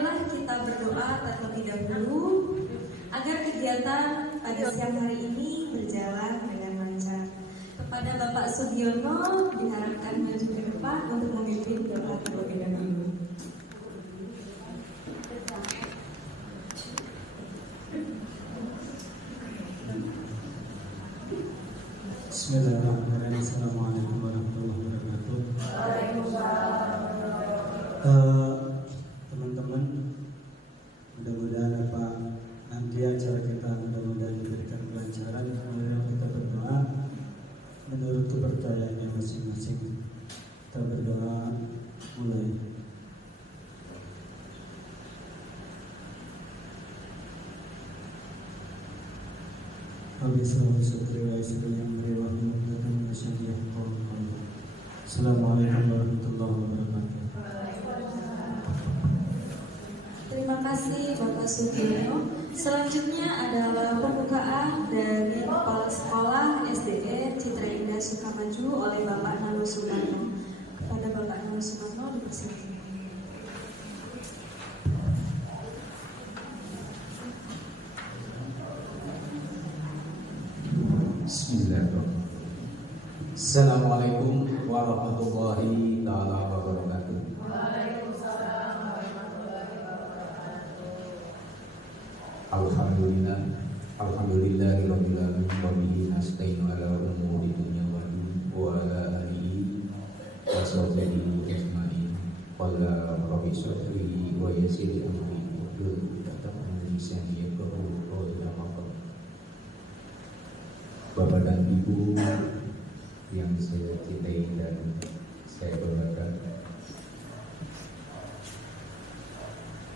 marilah kita berdoa terlebih dahulu agar kegiatan pada siang hari ini berjalan dengan lancar. Kepada Bapak Sugiono diharapkan maju ke depan untuk memimpin doa terlebih dahulu. Bismillahirrahmanirrahim. Assalamualaikum warahmatullahi wabarakatuh. Teman-teman, mudah-mudahan nanti acara kita mudah-mudahan diberikan kelancaran. Kemudian kita berdoa menurut kepercayaannya masing-masing. Kita berdoa mulai. Assalamualaikum warahmatullahi wabarakatuh. Terima kasih Bapak Sugiono. Selanjutnya adalah pembukaan dari Kepala Sekolah SDN Citra Indah Sukamaju oleh Bapak Nano Sumarno. Kepada Bapak Nano Sumarno dipersilakan. Bismillahirrahmanirrahim. Assalamualaikum warahmatullahi taala wabarakatuh. Waalaikumsalam warahmatullahi wabarakatuh. Alhamdulillahirabbil alamin wa bihi nasta'inu ala umuri dunya wa ala alihi wa sahbihi ajma'in. Qala rabbi shrah wa yassir li amri wahlul 'uqdatam min lisani yafqahu qawli. Bapak dan Ibu yang saya cintai dan saya banggakan,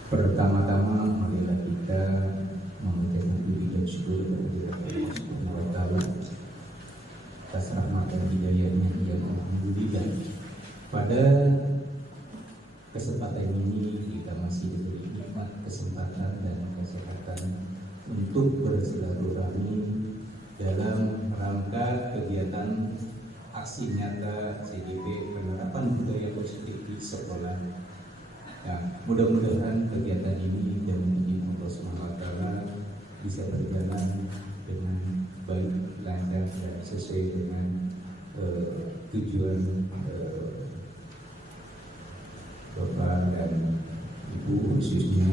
pertama-tama marilah kita mengucapkan puji dan syukur kepada Allah Subhanahu wa taala atas rahmat dan hidayahnya yang memberikan. Pada kesempatan ini kita masih diberi nikmat kesempatan dan kesehatan untuk bersilaturahmi dalam rangka kegiatan aksi nyata CGP penerapan budaya positif di sekolah. Nah, mudah-mudahan kegiatan ini dan Allah SWT bisa berjalan dengan baik, lancar dan sesuai dengan tujuan Bapak dan Ibu, khususnya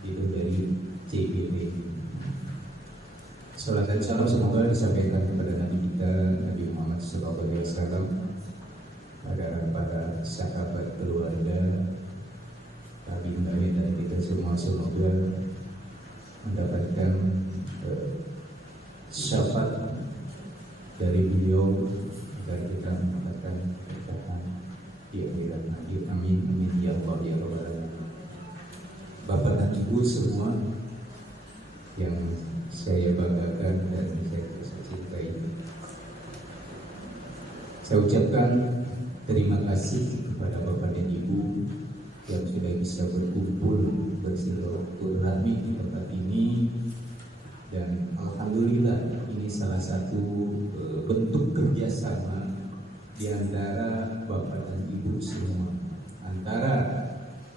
itu dari CGP. Salam dan salam semoga disampaikan kepada Nabi kita Nabi Muhammad SAW, agar para sahabat keluarga Nabi dan kita semua semoga mendapatkan syafaat dari beliau agar kita mendapatkan berkah di akhirat nanti. Amin amin ya Allah ya Rabbal alamin. Bapak dan Ibu semua yang saya banggakan dan saya cintai, saya ucapkan terima kasih kepada Bapak dan Ibu yang sudah bisa berkumpul bersilaturahmi di tempat ini, dan alhamdulillah ini salah satu bentuk kerjasama di antara Bapak dan Ibu semua, antara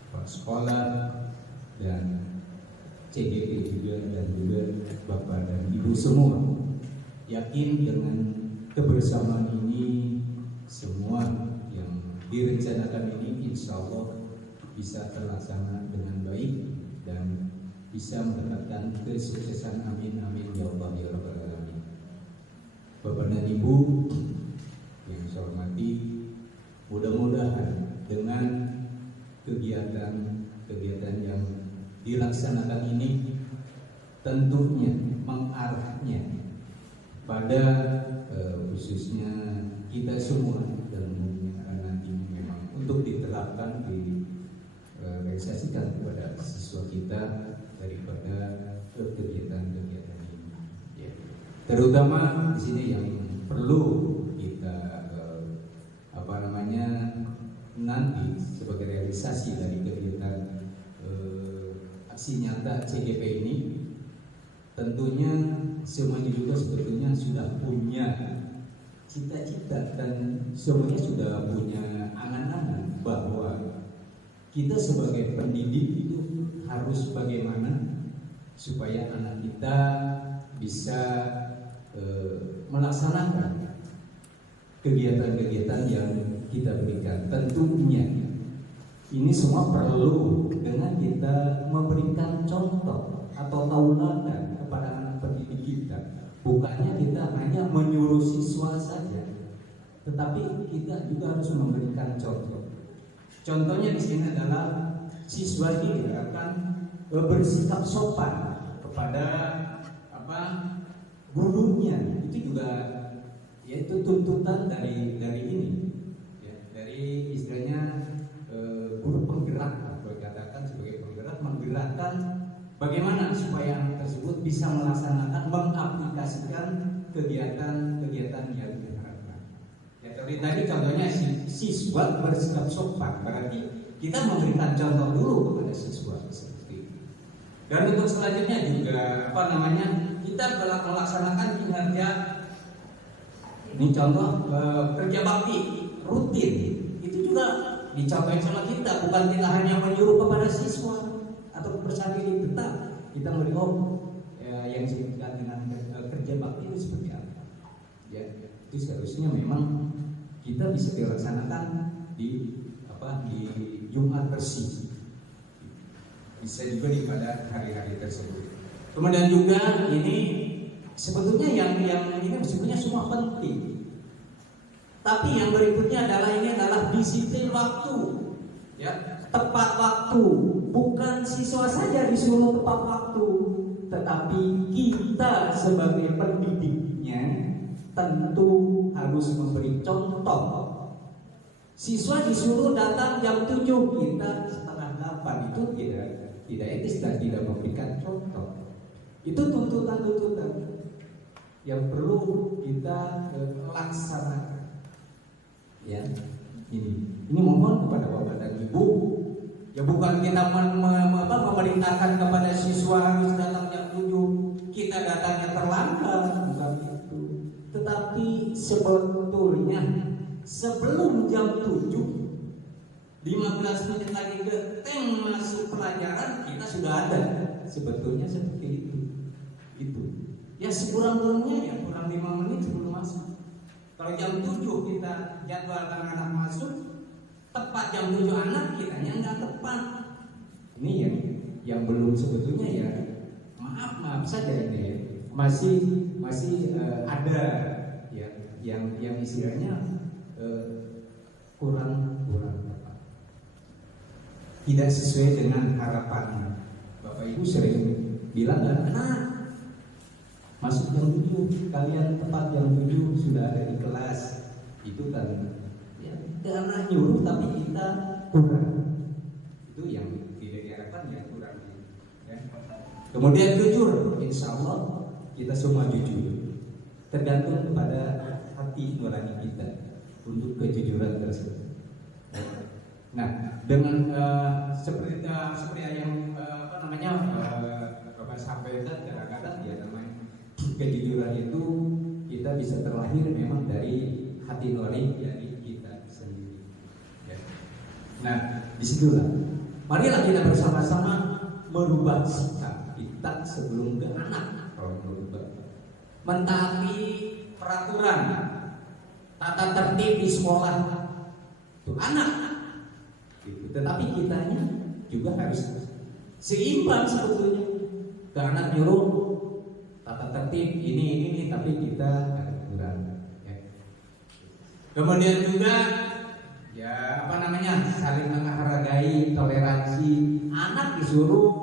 Pak Sekolah dan CGP juga dan juga Bapak dan Ibu semua. Yakin dengan kebersamaan ini semua yang direncanakan ini insya Allah bisa terlaksana dengan baik dan bisa mendapatkan kesuksesan. Amin amin ya Allah ya Rabbal alamin. Bapak dan Ibu yang saya hormati, mudah-mudahan dengan kegiatan yang dilaksanakan ini tentunya mengarahnya pada khususnya kita semua dalam nanti memang untuk diterapkan realisasikan kepada siswa kita daripada kegiatan-kegiatan ini. Ya. Terutama di sini yang perlu kita nanti sebagai realisasi dari kegiatan aksi nyata CGP ini, tentunya semuanya juga sebetulnya sudah punya cita-cita dan semuanya sudah punya angan-angan bahwa kita sebagai pendidik itu harus bagaimana supaya anak kita bisa melaksanakan kegiatan-kegiatan yang kita berikan. Tentunya ini semua perlu dengan kita memberikan contoh atau tauladan kepada anak pendidik kita. Bukannya kita hanya menyuruh siswa saja, tetapi kita juga harus memberikan contoh. Contohnya di sini adalah siswa ini akan bersikap sopan kepada gurunya. Itu juga yaitu tuntutan dari ini, ya, dari istilahnya guru penggerak, berkatakan sebagai penggerak, menggerakkan bagaimana supaya anak tersebut bisa melaksanakan, mengaplikasikan kegiatan-kegiatan yang diharapkan. Ya, tadi contohnya siswa bersikap sopan, berarti kita memberikan contoh dulu kepada siswa seperti itu. Dan untuk selanjutnya juga kita melaksanakan kinerja. Ini contoh kerja bakti rutin, itu juga dicapai sama kita, bukan kita hanya menyuruh kepada siswa atau persanding, tetap kita melihat yang disebutkan dengan kerja bakti itu seperti apa. Ya, itu seharusnya memang kita bisa dilaksanakan di Jumat bersih, bisa juga pada hari-hari tersebut. Kemudian juga ini sebetulnya yang ini sebetulnya semua penting. Tapi yang berikutnya adalah disiplin waktu, ya, tepat waktu. Bukan siswa saja disuruh tepat waktu, tetapi kita sebagai pendidiknya tentu harus memberi contoh. Siswa disuruh datang jam 7, kita setengah 8, itu tidak etis dan tidak memberikan contoh. Itu tuntutan-tuntutan yang perlu kita laksanakan. Ya, ini mohon kepada Bapak dan Ibu, ya bukan kita memerintahkan kepada siswa harus datang jam 7, kita datangnya terlambat, bukan itu. Tetapi sebetulnya sebelum jam 7, 15 menit lagi ke masuk pelajaran, kita sudah ada. Sebetulnya seperti itu. Ya sekurang-kurangnya ya kurang 5 menit sebelum masuk. Kalau jam 7 kita jadwalkan anak masuk, tepat jam 7 anak, kitanya nggak tepat. Ini yang belum sebetulnya ya maaf saja ini ya. Masih ada ya yang istilahnya kurang tepat, tidak sesuai dengan harapan. Bapak Ibu sering bilang masuk jam 7, kalian tepat jam 7 sudah ada di kelas. Itu kan ya, karena nyuruh tapi kita kurang. Itu yang tidak diharapkan, yang kurang ya. Kemudian jujur, insya Allah kita semua jujur, tergantung kepada hati nurani kita untuk kejujuran tersebut. Nah, dengan seperti yang Bapak sampaikan, kadang-kadang ya namanya kejujuran itu kita bisa terlahir memang dari hati nurani dari kita sendiri. Ya. Nah, disitulah marilah kita bersama-sama merubah sikap kita sebelum ke anak. Kalau merubah, mentaati peraturan tata tertib di sekolah itu anak. Tetapi kitanya juga harus seimbang sebetulnya. Ke anak nyuruh tata tertib ini, tapi kita kurang. Ya. Kemudian juga ya saling menghargai, toleransi. Anak disuruh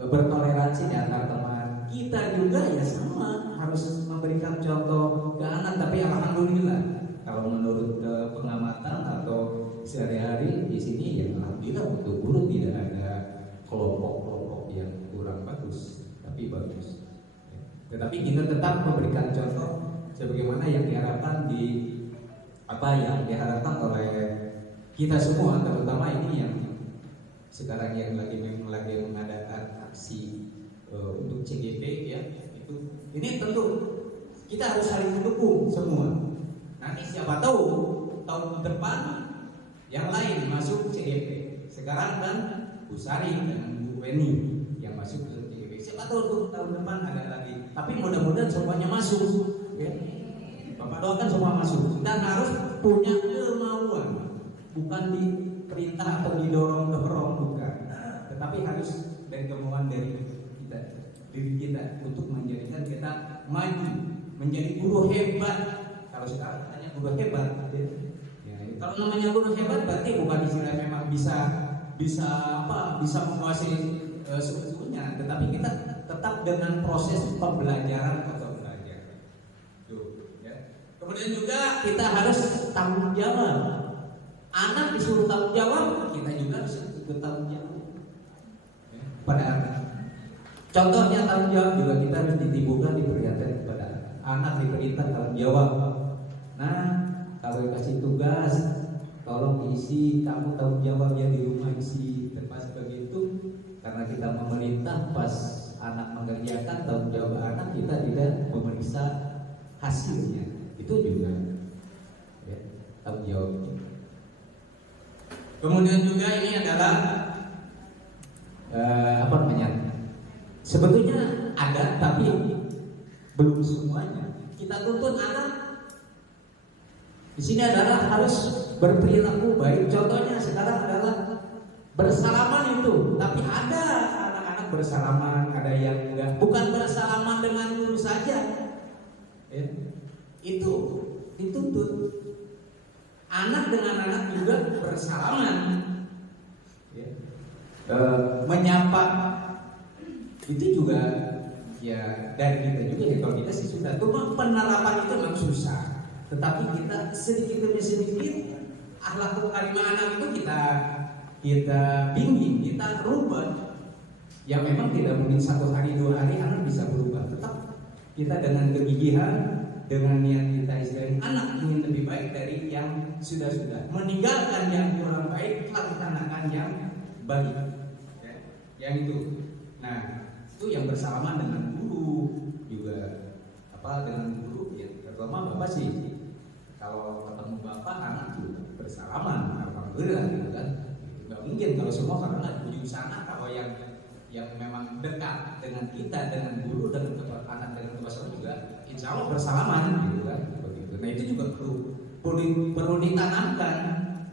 bertoleransi di antar teman. Kita juga ya sama harus memberikan contoh ke anak. Tapi alhamdulillah kalau menurut pengamatan atau sehari-hari di sini ya alhamdulillah untuk guru tidak ada kelompok-kelompok yang kurang bagus, tapi bagus. Tetapi kita tetap memberikan contoh sebagaimana yang diharapkan yang diharapkan oleh kita semua, terutama ini yang sekarang yang lagi mengadakan aksi untuk CGP ya. Ini tentu kita harus saling mendukung semua. Nanti siapa tahu tahun depan yang lain masuk CGP, Sekarang kan Bu Sari dan Bu Weni yang masuk ke CGP. Siapa tahu tuh tahun depan ada lagi. Tapi mudah-mudahan semuanya masuk. Ya. Bapak doakan semua masuk. Dan harus punya kemauan, bukan diperintah atau didorong-dorong, bukan. Tetapi harus dari kemauan dari kita, diri kita untuk menjadikan kita maju, menjadi guru hebat. Kalau sekarang hanya guru hebat. Ya, kalau namanya guru hebat berarti bukan istilah memang bisa menguasai semuanya, tetapi kita tetap dengan proses pembelajaran atau belajar. Tuh, ya. Kemudian juga kita harus tanggung jawab. Anak disuruh tanggung jawab, kita juga harus ikut tanggung jawab. Ya, pada anak. Contohnya tanggung jawab juga kita harus ditimbulkan, diperlihatkan kepada anak, diperintah tanggung jawab. Nah, kalau dikasih tugas, tolong diisi, kamu tanggung jawab ya di rumah isi. Pas begitu, karena kita memerintah, pas anak mengerjakan tanggung jawab anak, kita tidak memeriksa hasilnya. Itu juga ya, tanggung jawab. Kemudian juga ini adalah apa namanya? Sebetulnya ada, tapi belum semuanya. Kita tuntut anak. Di sini adalah harus berperilaku baik. Contohnya sekarang adalah bersalaman itu. Tapi ada anak-anak bersalaman, ada yang enggak. Bukan bersalaman dengan guru saja. Ya. Itu dituntut. Anak dengan anak juga bersalaman. Ya. Menyapa itu juga ya dari kita juga ya. Kalau kita sih sudah. Cuma penerapan itu memang susah. Tetapi kita sedikit demi sedikit akhlak karimah anak itu kita bimbing, kita rubah. Ya memang tidak mungkin 1 hari 2 hari anak bisa berubah. Tetap kita dengan kegigihan, dengan niat kita istilahnya anak ingin lebih baik dari yang sudah-sudah. Meninggalkan yang kurang baik, laksanakan yang baik. Ya, yang itu. Nah, itu yang bersalaman dengan guru juga dengan guru ya. Terutama bapak sih. Kalau ketemu bapak, anak juga bersalaman, alhamdulillah gitu kan. Nggak mungkin kalau semua karena ujung sana kalau yang memang dekat dengan kita, dengan guru, dengan anak, dengan kepala juga, insya Allah bersalaman gitu kan. Begitu. Nah itu juga perlu ditanamkan.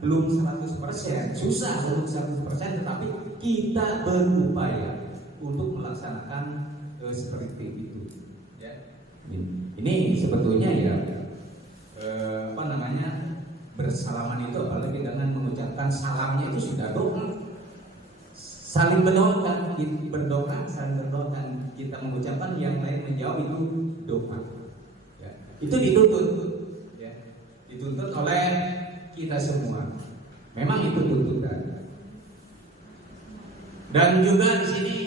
Belum 100%, susah belum 100%, tetapi kita berupaya untuk melaksanakan seperti itu. Ya. Ini sebetulnya ya. Bersalaman itu apalagi dengan mengucapkan salamnya itu sudah doa. Saling berdoa, saling berdoa. Kita mengucapkan, yang lain menjawab, itu doa. Ya. Itu dituntut, ya. Dituntut oleh kita semua. Memang itu tuntutan. Dan juga di sini,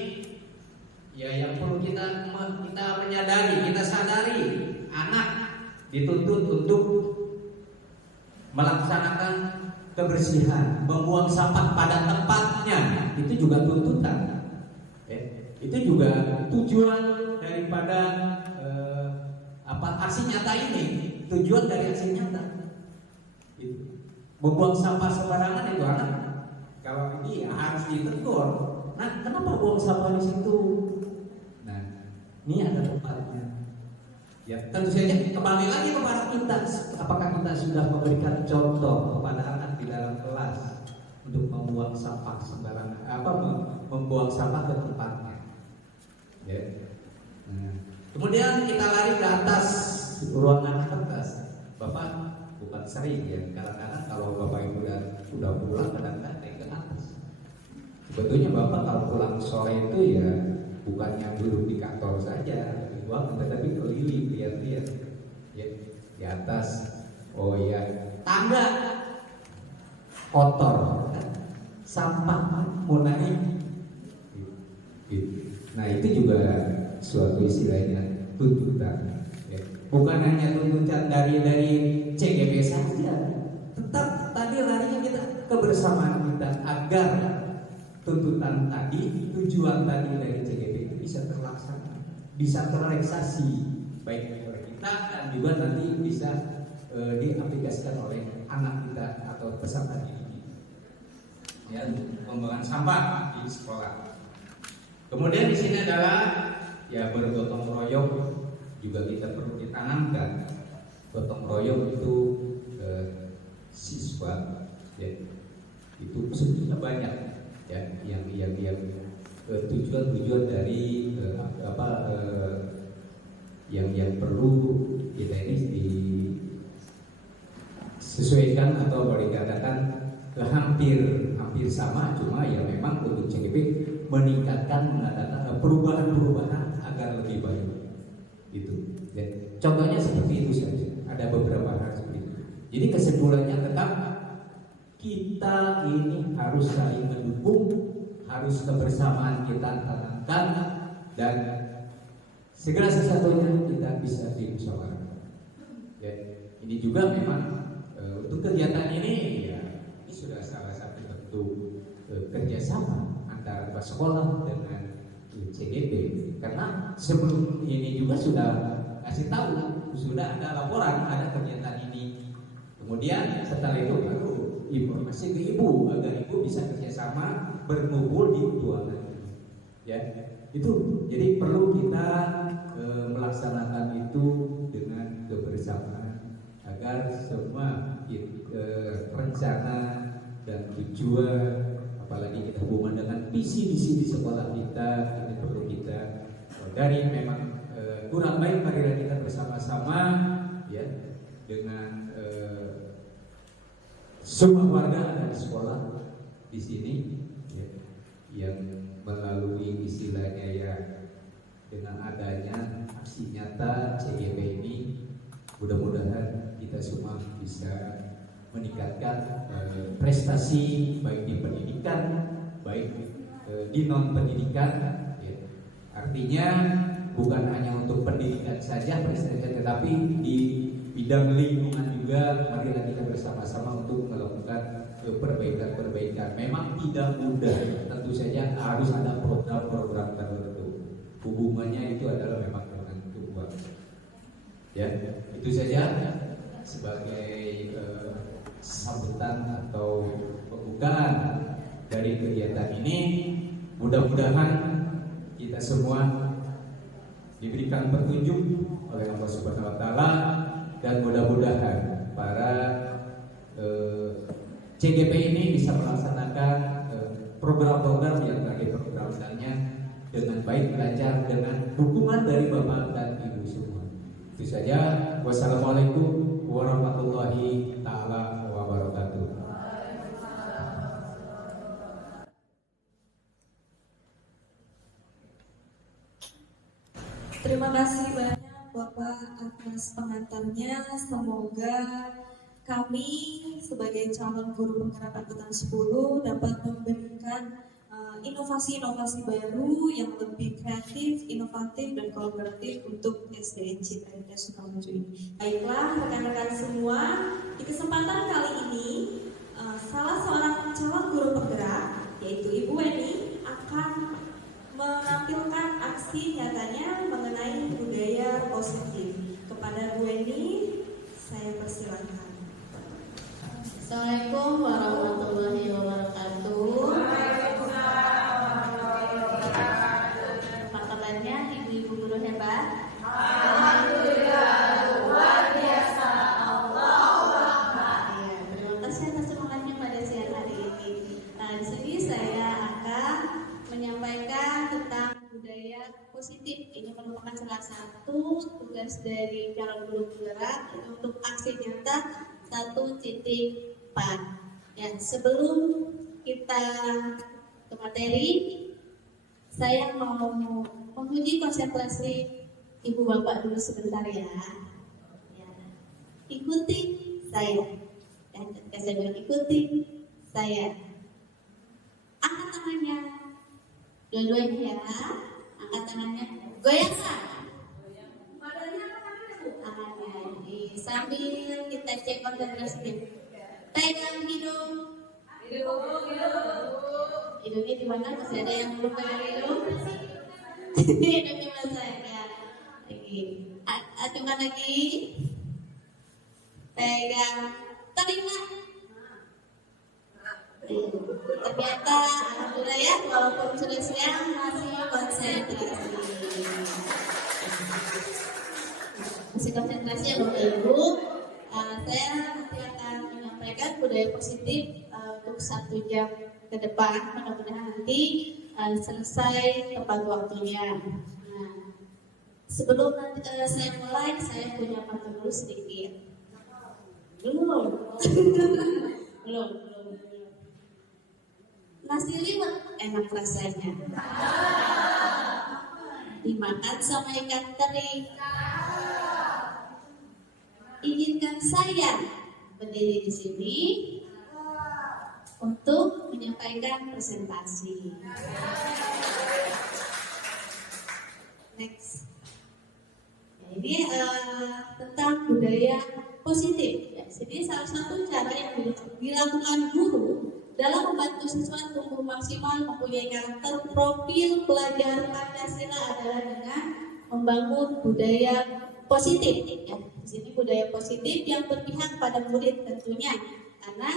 ya yang perlu kita menyadari, kita sadari, anak dituntut untuk melaksanakan kebersihan, membuang sampah pada tempatnya. Itu juga tuntutan. Itu juga tujuan daripada aksi nyata ini. Tujuan dari aksi nyata. Membuang sampah sembarangan itu anak. Kalau ini harus ditegur. Nah, kenapa buang sampah di situ? Nah, ini ada tempatnya. Ya, tentu saja kembali lagi kepada kita. Apakah kita sudah memberikan contoh kepada anak di dalam kelas untuk membuang sampah sembarangan? Membuang sampah ke tempatnya. Ya. Nah. Kemudian kita lari ke atas ruangan atas. Bapak bukan sering ya. Kadang-kadang kalau bapak ibu udah pulang, kadang-kadang naik ke atas. Sebetulnya bapak kalau pulang sore itu ya bukannya duduk di kantor saja. Tetapi keliling lihat-lihat ya, di atas. Oh ya, tangga kotor, sampah mau naik. Nah itu juga suatu istilahnya tuntutan. Ya. Bukan hanya tuntutan dari CGP saja, tetap tadi larinya kita kebersamaan kita agar tuntutan tadi, tujuan tadi dari CGP itu bisa terlaksana. Bisa terrealisasi baik oleh kita dan juga nanti bisa diaplikasikan oleh anak kita atau peserta didik. ya, pembuangan sampah di sekolah. Kemudian di sini adalah ya bergotong royong juga kita perlu ditanamkan. Gotong royong itu siswa ya, itu sebetulnya banyak ya yang tujuan dari yang perlu kita ini disesuaikan atau boleh dikatakan hampir sama, cuma ya memang untuk CGP meningkatkan mengadakan perubahan agar lebih baik gitu ya. Contohnya seperti itu saja, ada beberapa hal seperti itu. Jadi kesimpulannya tetap kita ini harus saling mendukung, harus kebersamaan kita tanamkan, dan segala sesuatunya kita bisa dimusyawarahkan. Ya, ini juga memang untuk kegiatan ini ya ini sudah salah satu bentuk kerjasama antara sekolah dengan CGP. Karena sebelum ini juga sudah kasih tahu, sudah ada laporan ada kegiatan ini. Kemudian setelah itu baru informasi ke ibu agar ibu bisa kerjasama berkumpul di ruangan ini. Ya, itu. Jadi perlu kita melaksanakan itu dengan kebersamaan agar semua rencana dan tujuan, apalagi kita hubungan dengan visi-visi di sekolah kita, ini perlu kita dari memang kurang baik marilah kita bersama-sama ya dengan semua warga ada di sekolah di sini ya, yang melalui istilahnya ya dengan adanya aksi nyata CGP ini mudah-mudahan kita semua bisa meningkatkan prestasi baik di pendidikan baik di non pendidikan ya. Artinya bukan hanya untuk pendidikan saja prestasi, tetapi di bidang lingkungan juga marilah kita bersama-sama untuk melakukan perbaikan-perbaikan. Memang tidak mudah, tentu saja harus ada program-program tertentu. Hubungannya itu adalah memang dengan Tuhan. Ya, itu saja sebagai sambutan atau pembukaan dari kegiatan ini. Mudah-mudahan kita semua diberikan petunjuk oleh Allah Subhanahu wa taala, dan mudah-mudahan para CGP ini bisa melaksanakan program-program yang tadi programnya dengan baik, lancar, dengan dukungan dari Bapak dan Ibu semua. Itu saja. Wassalamualaikum warahmatullahi taala wabarakatuh. Terima kasih banyak Bapak atas pengantarnya. Semoga kami sebagai calon guru penggerak angkatan 10 dapat memberikan inovasi-inovasi baru yang lebih kreatif, inovatif, dan kolaboratif untuk SDN Citra Indah Sukamaju ini. Baiklah rekan-rekan semua, di kesempatan kali ini salah seorang calon guru penggerak yaitu Ibu Weni akan menampilkan aksi nyatanya mengenai budaya positif. Kepada Bu Weni, saya persilakan. Assalamualaikum warahmatullahi wabarakatuh. Apa kabarnya ibu-ibu guru hebat? Alhamdulillah, luar biasa. Allahu Akbar. Ya, terima kasih atas semangatnya pada siang hari ini. Nah, di sini saya akan menyampaikan tentang budaya positif. Ini merupakan salah satu tugas dari calon guru penggerak untuk aksi nyata 1.4. Ya, sebelum kita ke materi, saya mau menguji konsentrasi ibu bapak dulu sebentar ya. Ya. Ikuti saya. Dan ketika saya bilang ikuti saya, angkat tangannya, dua-duanya ya. Angkat tangannya, goyangkan. Badannya apa tangannya, Bu? Tangannya sambil kita cek konsentrasinya. Pegang hidung. Hidungnya di mana? Masih ada yang belum pegang hidung? Hidungnya basah ya. Lagi. Acungkan lagi. Pegang telinga. Ternyata alhamdulillah ya, walaupun sudah siang masih konsentrasi. Masih konsentrasi ya Bapak Ibu. Saya nanti akan menyampaikan budaya positif untuk 1 jam ke depan. Mudah-mudahan nanti selesai tepat waktunya. Nah, sebelum nanti saya mulai, saya punya pantun dulu sedikit. Belum. belum. Nasi liwet enak rasanya. Dimakan sama ikan teri. Izinkan saya berdiri di sini untuk menyampaikan presentasi. Next. Ini tentang budaya positif. Ya, jadi salah satu cara yang dilakukan guru dalam membantu siswa tumbuh maksimal mempunyai karakter profil pelajar Pancasila adalah dengan membangun budaya positif. Ya, di sini budaya positif yang berpihak pada murid tentunya, karena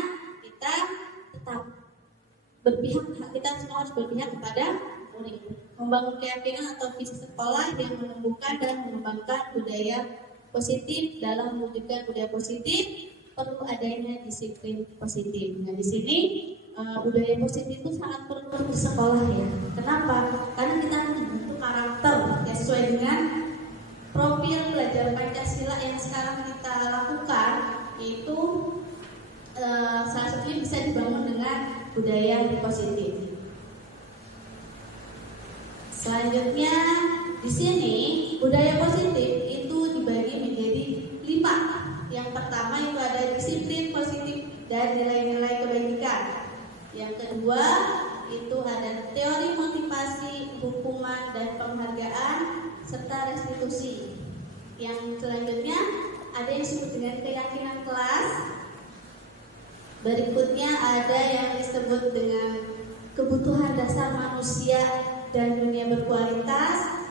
kita tetap berpihak, kita semua harus berpihak kepada murid. Membangun keyakinan atau visi sekolah yang menumbuhkan dan mengembangkan budaya positif. Dalam mewujudkan budaya positif perlu adanya disiplin positif. Nah, di sini budaya positif itu sangat perlu di sekolah ya. Kenapa? Karena kita membentuk karakter ya, sesuai dengan profil belajar Pancasila yang sekarang kita lakukan, yaitu salah satunya bisa dibangun dengan budaya positif. Selanjutnya di sini budaya positif itu dibagi menjadi 5. Yang pertama itu ada disiplin positif dan nilai-nilai kebaikan. Yang kedua itu ada teori motivasi, hukuman dan penghargaan serta restitusi. Yang selanjutnya ada yang disebut dengan keyakinan kelas. Berikutnya ada yang disebut dengan kebutuhan dasar manusia dan dunia berkualitas,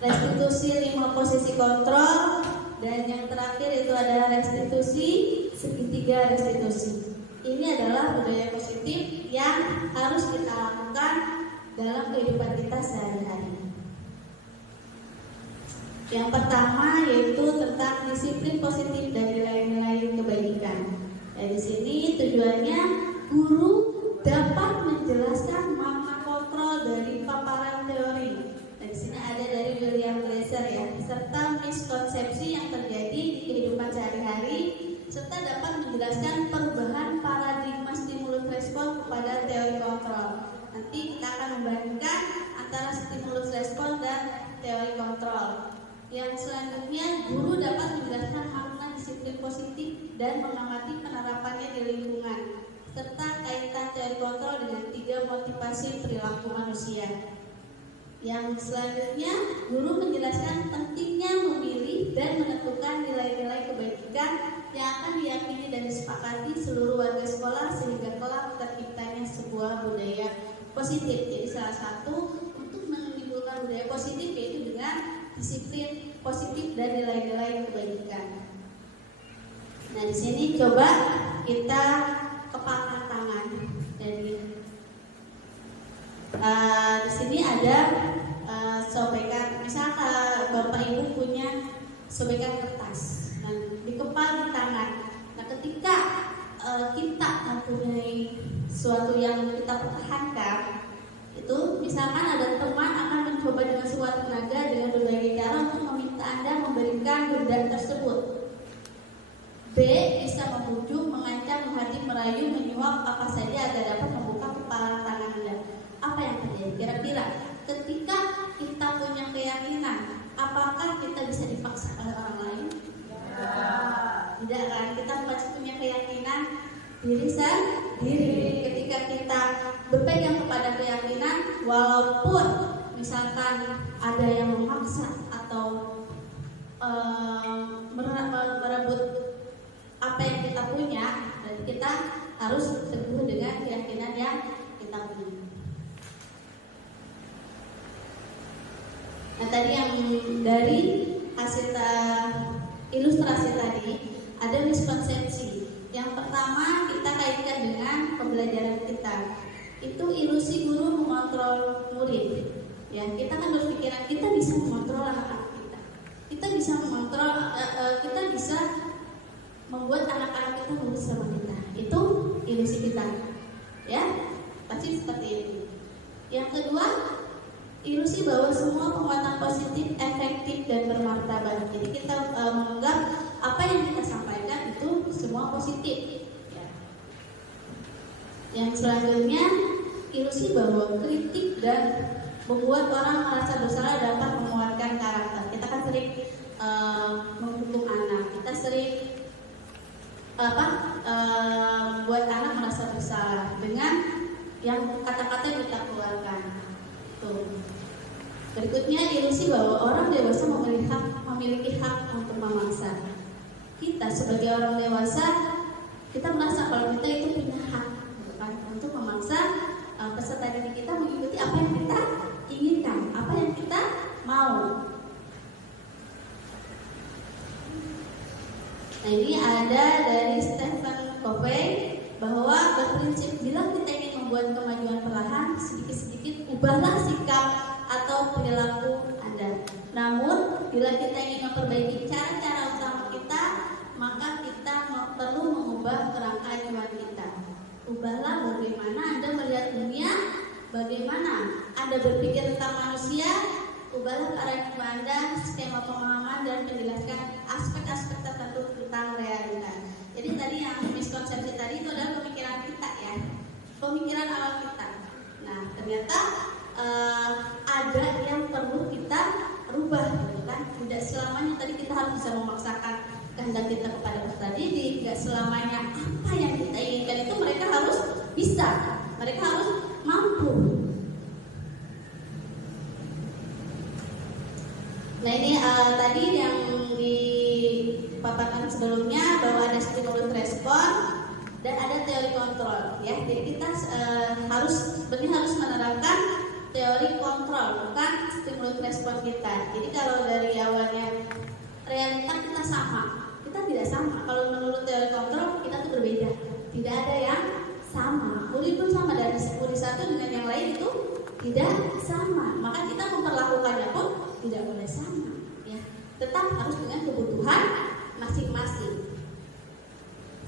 restitusi 5 posisi kontrol, dan yang terakhir itu ada restitusi segitiga restitusi. Ini adalah budaya positif yang harus kita lakukan dalam kehidupan kita sehari-hari. Yang pertama yaitu tentang disiplin positif dan nilai-nilai kebaikan. Dan di sini tujuannya guru dapat menjelaskan makna kontrol dari paparan teori. Dan di sini ada dari William Glaser ya, serta miskonsepsi yang terjadi di kehidupan sehari-hari, serta dapat menjelaskan perubahan paradigma stimulus respon kepada teori kontrol. Nanti kita akan membandingkan antara stimulus respon dan teori kontrol. Yang selanjutnya, guru dapat menjelaskan makna disiplin positif dan mengamati penerapannya di lingkungan, serta kaitan teori kontrol dengan 3 motivasi perilaku manusia. Yang selanjutnya, guru menjelaskan pentingnya memilih dan menentukan nilai-nilai kebaikan yang akan diyakini dan disepakati seluruh warga sekolah sehingga kelak terciptanya sebuah budaya positif. Jadi salah satu untuk menimbulkan budaya positif yaitu dengan disiplin positif dan nilai-nilai kebaikan. Nah, di sini coba kita kepakar tangan. Jadi di sini ada sobekan. Misalkan Bapak Ibu punya sobekan kertas, nah dikepal di tangan. Nah, ketika kita mempunyai sesuatu yang kita pertahankan, itu misalkan ada teman akan mencoba dengan sekuat tenaga dengan berbagai cara untuk meminta Anda memberikan benda tersebut. B. Bisa membujuk, mengancam, menghadik, merayu, menyuap apa saja agar dapat membuka kepala tangan Anda. Apa yang terjadi? Kira-kira ketika kita punya keyakinan, apakah kita bisa dipaksa oleh orang lain? Tidak kan? Kita masih punya keyakinan diri sendiri. Ketika kita berpegang kepada keyakinan, walaupun misalkan ada yang memaksa atau merebut apa yang kita punya, dan kita harus teguh dengan keyakinan yang kita punya. Nah, tadi yang dari hasil ilustrasi tadi ada miskonsepsi. Yang pertama kita kaitkan dengan pembelajaran kita. Itu ilusi guru mengontrol murid. Ya, kita kan berpikiran kita bisa mengontrol anak-anak kita. Kita bisa mengontrol, kita bisa membuat anak-anak kita nurut sama kita. Itu ilusi kita. Ya, pasti seperti itu. Yang kedua, ilusi bahwa semua penguatan positif efektif dan bermartabat. Jadi kita menganggap apa yang kita sampaikan itu semua positif. Ya. Yang selanjutnya, ilusi bahwa kritik dan membuat orang merasa bersalah dapat menguatkan karakter. Kita kan sering menghukum anak, kita sering membuat anak merasa bersalah dengan yang kata-kata yang kita keluarkan. Tuh. Berikutnya, ilusi bahwa orang dewasa memiliki hak untuk memaksa. Kita sebagai orang dewasa, kita merasa kalau kita itu punya hak untuk memaksa peserta didik kita mengikuti apa yang kita inginkan, apa yang kita mau. Nah, ini ada dari Stephen Covey bahwa berprinsip bila kita ingin membuat kemajuan perlahan, sedikit-sedikit ubahlah sikap atau perilaku Anda. Namun, bila kita ingin memperbaiki cara-cara utama kita, maka kita perlu mengubah kerangka acuan kita. Ubahlah bagaimana Anda melihat dunia, bagaimana Anda berpikir tentang manusia. Ubahlah paradigma Anda, skema pemahaman dan menjelaskan aspek-aspek tertentu tentang realita. Jadi tadi yang miskonsepsi tadi itu adalah pemikiran kita ya, pemikiran awal kita. Nah, ternyata ada yang perlu kita rubah, gitu kan? Tidak selamanya tadi kita harus bisa memaksakan kehendak kita kepada peserta didik. Tidak selamanya apa yang kita inginkan itu mereka harus bisa, mereka harus mampu. Nah, ini tadi yang dipaparkan sebelumnya bahwa ada stimulus respon dan ada teori kontrol ya. Jadi kita harus menerapkan teori kontrol, bukan stimulus respon kita. Jadi kalau dari awalnya realita kita sama, kita tidak sama. Kalau menurut teori kontrol kita tuh berbeda, tidak ada yang sama. Murid pun sama, dari murid satu dengan yang lain itu tidak sama. Maka kita memperlakukannya pun tidak boleh sama ya. Tetap harus dengan kebutuhan masing-masing.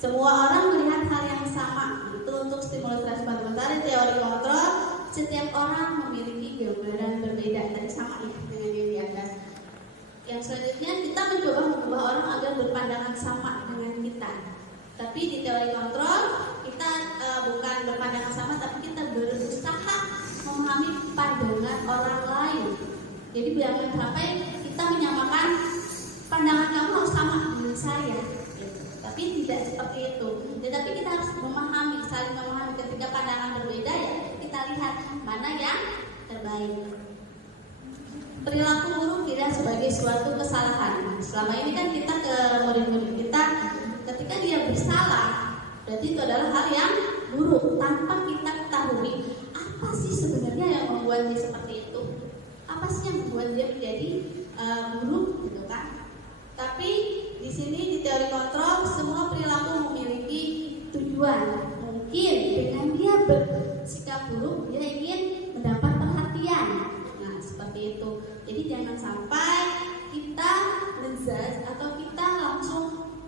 Semua orang melihat hal yang sama. Itu untuk stimulus respon. Sementara teori kontrol, setiap orang memiliki gambaran berbeda. Tadi sama ya dengan yang di atas. Yang selanjutnya kita mencoba mengubah orang agar berpandangan sama dengan kita. Tapi di teori kontrol kita bukan berpandangan sama, tapi kita berusaha memahami pandangan orang lain. Jadi jangan sampai kita menyamakan pandangan kamu harus sama dengan saya. Tapi tidak seperti itu. Tetapi kita harus memahami, saling memahami. Ketika pandangan berbeda ya kita lihat mana yang terbaik. Perilaku buruk tidak sebagai suatu kesalahan. Selama ini kan kita ke murid-murid kita, ketika dia bersalah, berarti itu adalah hal yang buruk tanpa kita ketahui apa sih sebenarnya yang membuat dia seperti itu. Apa sih yang membuat dia menjadi buruk gitu kan? Tapi di sini di teori kontrol semua perilaku memiliki tujuan. Mungkin dengan dia bersikap buruk dia ingin mendapat perhatian. Nah seperti itu. Jadi jangan sampai kita lezat atau kita langsung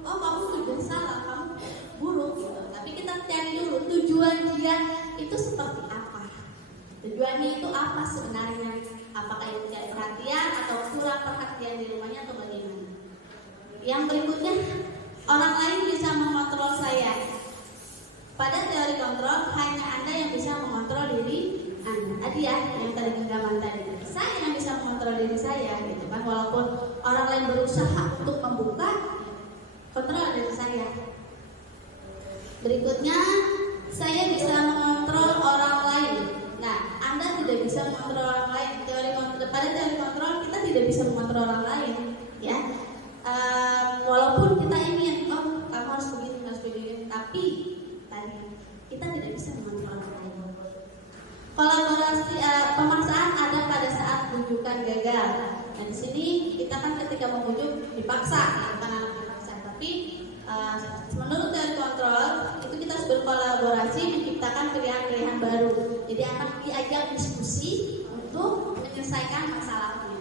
oh kamu sudah salah, kamu buruk gitu. Tapi kita cari dulu tujuan dia itu seperti apa. Tujuannya itu apa sebenarnya? Apakah itu cari perhatian atau kurang perhatian di rumahnya atau bagaimana? Yang berikutnya, orang lain bisa mengontrol saya. Pada teori kontrol, hanya Anda yang bisa mengontrol diri Anda. Tadi ya, yang tadi genggaman tadi. Saya yang bisa mengontrol diri saya, gitu kan. Walaupun orang lain berusaha untuk membuka, kontrol diri saya. Berikutnya, saya bisa mengontrol orang lain. Nah, Anda tidak bisa mengontrol orang lain. Pada teori kontrol, kita tidak bisa mengontrol orang lain, ya. Walaupun kita ingin, oh kamu harus begini, tapi tadi kita tidak bisa mengontrol orang lain. Kolaborasi pemaksaan ada pada saat rujukan gagal. Nah di sini kita kan ketika memujuk dipaksa, ya, bukan anak dipaksa. Tapi menurut teori kontrol baru. Jadi anak diajak diskusi untuk menyelesaikan masalahnya.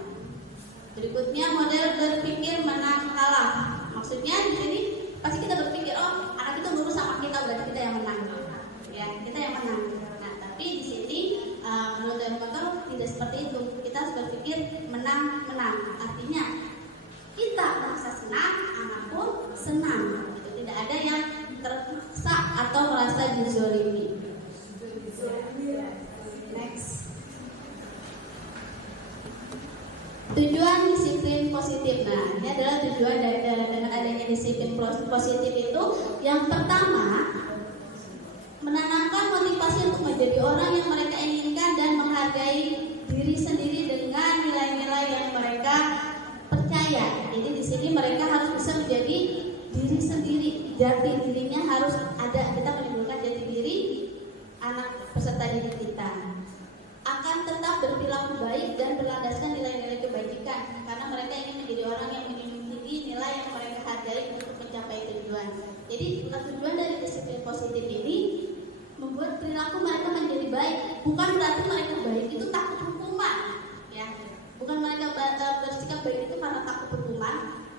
Berikutnya model berpikir menang kalah. Maksudnya di sini pasti kita berpikir, oh anak itu lurus sama kita, berarti kita yang menang. Ya, kita yang menang. Nah, tapi di sini menurut Edukator tidak seperti itu. Kita harus berpikir menang-menang. Artinya kita merasa senang, anak pun senang. Tidak ada yang terpaksa atau merasa dizolimi. Next. Tujuan disiplin positif. Nah, ini adalah tujuan dengan adanya disiplin positif itu. Yang pertama, menanamkan motivasi untuk menjadi orang yang mereka inginkan dan menghargai diri sendiri dengan nilai-nilai yang mereka percaya. Jadi di sini mereka harus bisa menjadi diri sendiri, jati dirinya harus ada. Kita menimbulkan jati diri anak peserta didik kita. Akan tetap berperilaku baik dan berlandaskan nilai-nilai kebajikan, karena mereka ingin menjadi orang yang menjunjung tinggi nilai yang mereka hargai untuk mencapai tujuan. Jadi tujuan dari disiplin positif ini membuat perilaku mereka menjadi baik. Bukan berarti mereka baik itu takut hukuman, ya. Bukan mereka bersikap baik itu karena takut hukuman,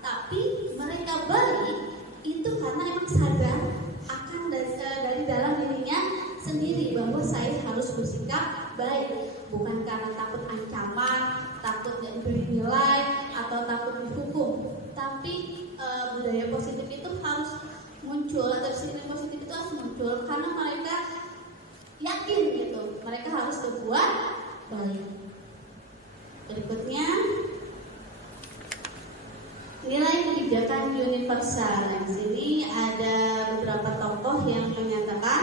tapi mereka baik itu karena emang sadar akan dari dalam dirinya sendiri bahwa saya harus bersikap baik, bukan karena takut ancaman, takut diberi nilai atau takut dihukum. Tapi budaya positif itu harus muncul, atau disiplin positif itu harus muncul karena mereka yakin gitu, mereka harus berbuat baik. Berikutnya, nilai kebijakan universal. Nah, di sini ada beberapa tokoh yang menyatakan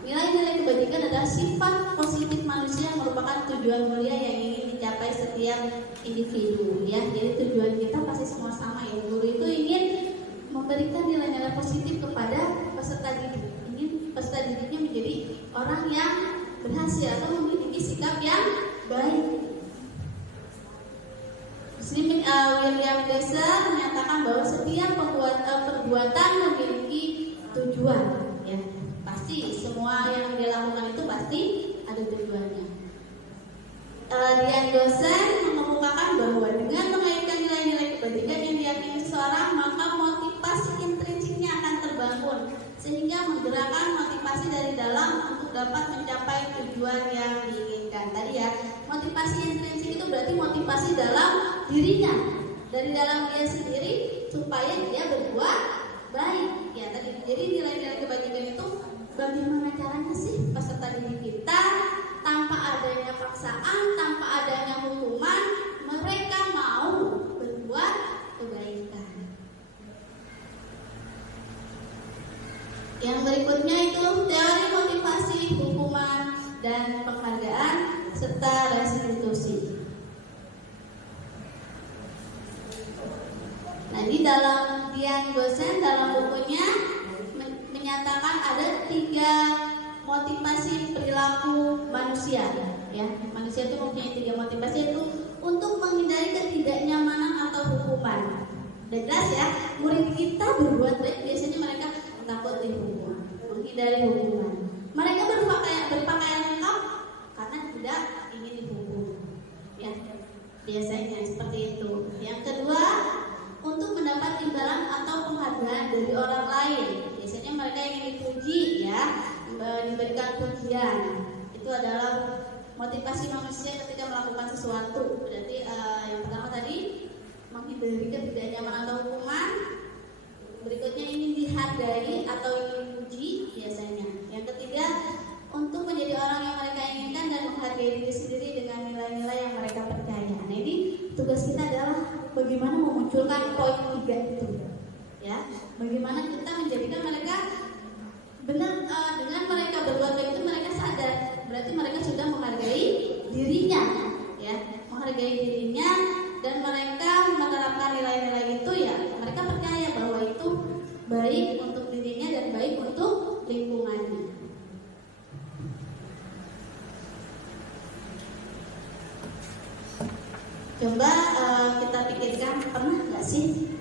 nilai-nilai kebajikan adalah sifat positif manusia yang merupakan tujuan mulia yang ingin dicapai setiap individu. Ya, jadi tujuan kita pasti semua sama ya. Guru itu ingin memberikan nilai-nilai positif kepada peserta didik. Ingin peserta didiknya menjadi orang yang berhasil atau memiliki sikap yang baik. Di sini William Glasser menyatakan bahwa setiap perbuatan memiliki tujuan. Ya, pasti semua yang dilakukan itu pasti ada tujuannya. Dian Dosen mengemukakan bahwa dengan mengaitkan nilai-nilai kebajikan yang diyakini seseorang, maka motivasi intrinsiknya akan terbangun sehingga menggerakkan motivasi dari dalam untuk dapat mencapai tujuan yang diinginkan. Tadi ya, motivasi intrinsik itu berarti motivasi dalam dirinya, dari dalam dia sendiri supaya dia berbuat baik. Ya tadi, jadi nilai-nilai kebajikan itu bagaimana caranya sih peserta didik kita tanpa adanya paksaan, tanpa adanya hukuman, mereka mau berbuat kebaikan. Yang berikutnya itu teori motivasi, hukuman, dan penghargaan serta restitusi. Nah, di dalam Dian Dosen dalam bukunya menyatakan ada 3 motivasi perilaku manusia. Ya, manusia itu mempunyai 3 motivasi, itu untuk menghindari ketidaknyamanan atau hukuman. Udah jelas ya, murid kita berbuat baik biasanya mereka takut dihukum, menghindari hukuman. Mereka berpakaian lengkap karena tidak ingin dihukum. Ya, biasanya seperti itu. Yang kedua, untuk mendapat imbalan atau penghargaan dari orang lain. Biasanya mereka ingin dipuji, ya, diberikan pujian. Itu adalah motivasi manusia ketika melakukan sesuatu. Berarti yang pertama tadi menghindari ketidaknyamanan atau hukuman. Berikutnya ingin dihargai atau ingin dipuji biasanya. Yang ketiga, untuk menjadi orang yang mereka inginkan dan menghargai diri sendiri dengan nilai-nilai yang mereka percaya. Nah, ini tugas kita adalah bagaimana memunculkan poin 3 itu, ya. Bagaimana kita menjadikan mereka benar, dengan mereka berbuat baik itu mereka sadar, berarti mereka sudah menghargai dirinya, ya, menghargai dirinya, dan mereka menerapkan nilai-nilai itu, ya. Mereka percaya bahwa itu baik untuk dirinya dan baik untuk lingkungannya. Coba kita pikirkan, pernah nggak sih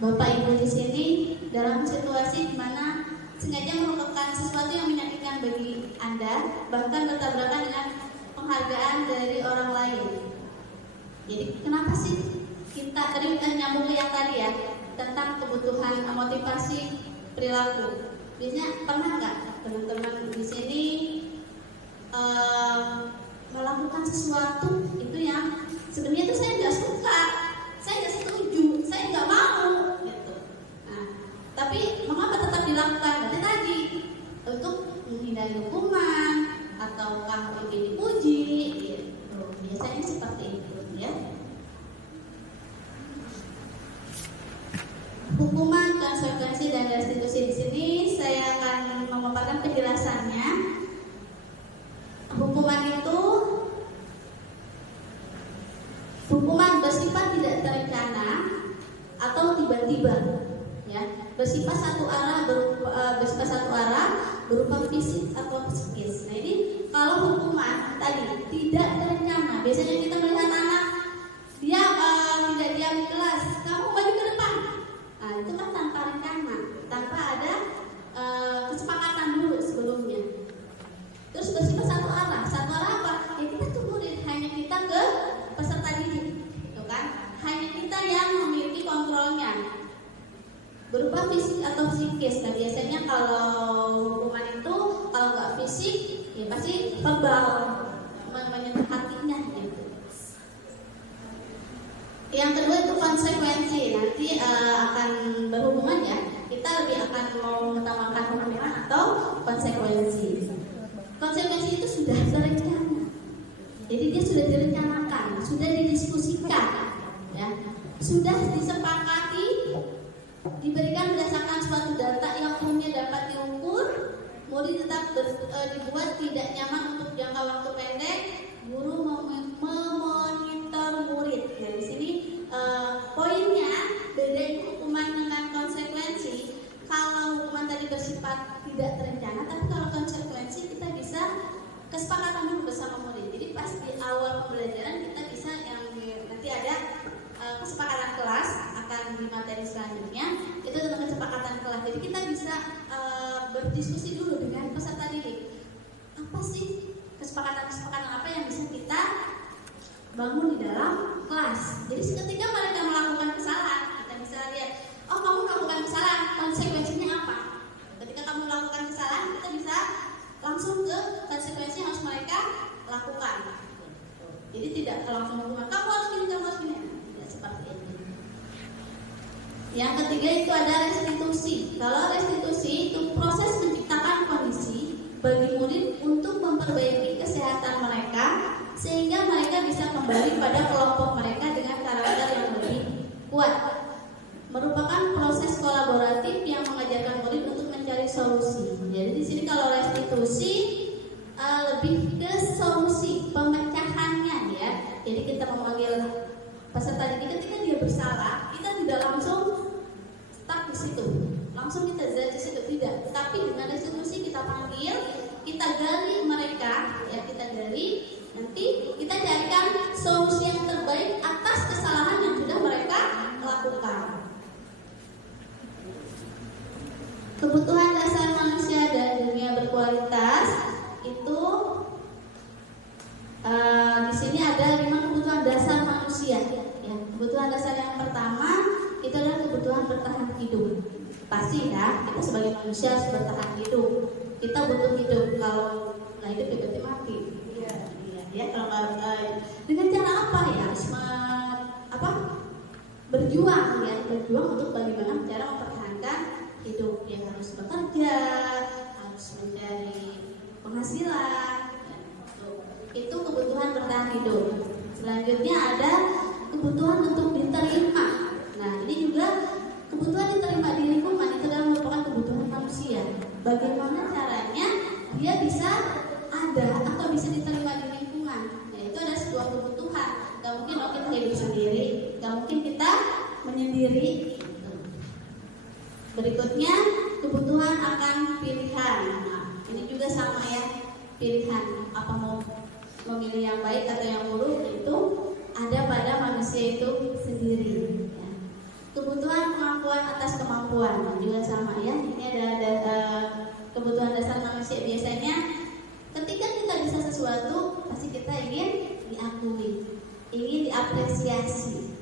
Bapak Ibu di sini dalam situasi di mana sengaja melakukan sesuatu yang menyakitkan bagi Anda, bahkan bertabrakan dengan penghargaan dari orang lain. Jadi kenapa sih kita tadi nyambung ke yang tadi ya, tentang kebutuhan motivasi perilaku. Biasanya pernah nggak teman-teman di sini melakukan sesuatu itu yang sebenarnya itu saya nggak suka, saya nggak setuju, saya nggak mau gitu. Nah, tapi mengapa tetap dilakukan? Berarti tadi untuk menghindari hukuman ataukah ingin dipuji gitu. Biasanya seperti itu ya. Hukuman, konsekuensi, dan restitusi di sini saya akan memaparkan penjelasannya. Hukuman bersifat tidak terencana atau tiba-tiba, ya, bersifat satu arah berupa fisik atau psikis. Nah ini kalau hukuman tadi tidak terencana, biasanya kita melihat anak dia tidak diam di kelas, kamu maju ke depan. Nah, itu kan tanpa rencana, tanpa ada kesepakatan dulu sebelumnya. Terus bersifat satu arah apa? Ya kita tunggu hanya kita ke peserta didik, gitu kan? Hanya kita yang memiliki kontrolnya. Berupa fisik atau psikis. Nah biasanya kalau hukuman itu kalau nggak fisik, ya pasti verbal, menyentuh hatinya gitu. Yang kedua itu konsekuensi. Nanti akan berhubungan ya. Kita lebih akan mau mengutamakan hukuman atau konsekuensi. Konsekuensi itu sudah terencana. Jadi dia sudah direncanakan, sudah didiskusikan, ya, sudah disepakati, diberikan berdasarkan suatu data yang umumnya dapat diukur. Murid tetap dibuat tidak nyaman untuk jangka waktu pendek. Guru memonitor murid. Nah, di sini poinnya bedain hukuman dengan konsekuensi. Kalau hukuman tadi bersifat tidak terencana, tapi kalau konsekuensi kita bisa kesepakatan dulu bersama murid. Jadi pas di awal pembelajaran kita bisa yang nanti ada kesepakatan kelas akan di materi selanjutnya itu tentang kesepakatan kelas. Jadi kita bisa berdiskusi dulu dengan peserta didik. Apa sih kesepakatan apa yang bisa kita bangun di dalam kelas? Jadi ketika mereka melakukan kesalahan, kita bisa lihat, oh kamu melakukan kesalahan, konsekuensinya apa? Ketika kamu melakukan kesalahan, kita bisa langsung ke konsekuensi yang harus mereka lakukan. Jadi tidak langsung hukuman, kamu harus gini, tidak seperti itu. Yang ketiga itu ada restitusi. Kalau restitusi itu proses menciptakan kondisi bagi murid untuk memperbaiki kesehatan mereka sehingga mereka bisa kembali pada kelompok mereka dengan karakter yang lebih kuat. Merupakan proses kolaboratif yang mengajarkan murid untuk mencari solusi. Jadi di sini kalau restitusi lebih ke solusi pemecahannya ya. Jadi kita memanggil peserta didik ketika dia bersalah, kita tidak langsung stuck di situ, langsung kita judge di situ, tidak. Tapi dengan restitusi kita panggil, kita gali mereka, ya kita gali. Nanti kita carikan solusi yang terbaik atas kesalahan yang sudah mereka lakukan. Kebutuhan dasar manusia dan dunia berkualitas itu di sini ada 5 kebutuhan dasar manusia. Ya, kebutuhan dasar yang pertama itu adalah kebutuhan bertahan hidup. Pasti ya, kita sebagai manusia harus bertahan hidup. Kita butuh hidup. Kalau nggak hidup ya berarti mati. Ya, kalau dengan cara apa ya? Harus berjuang ya, berjuang untuk bagaimana cara mempertahankan hidup. Yang harus bekerja, harus mencari penghasilan. Ya, itu kebutuhan bertahan hidup. Selanjutnya ada kebutuhan untuk diterima. Nah, ini juga kebutuhan diterima di lingkungan itu adalah merupakan kebutuhan manusia. Bagaimana caranya dia bisa ada atau bisa diterima di lingkungan? Nah, itu ada sebuah kebutuhan. Gak mungkin kita hidup sendiri, gak mungkin kita menyendiri. Berikutnya kebutuhan akan pilihan. Nah, ini juga sama ya, pilihan apa mau memilih yang baik atau yang buruk itu ada pada manusia itu sendiri. Ya. kebutuhan kemampuan atas kemampuan juga sama ya. Ini ada kebutuhan dasar manusia. Biasanya ketika kita bisa sesuatu, pasti kita ingin diakui, ingin diapresiasi.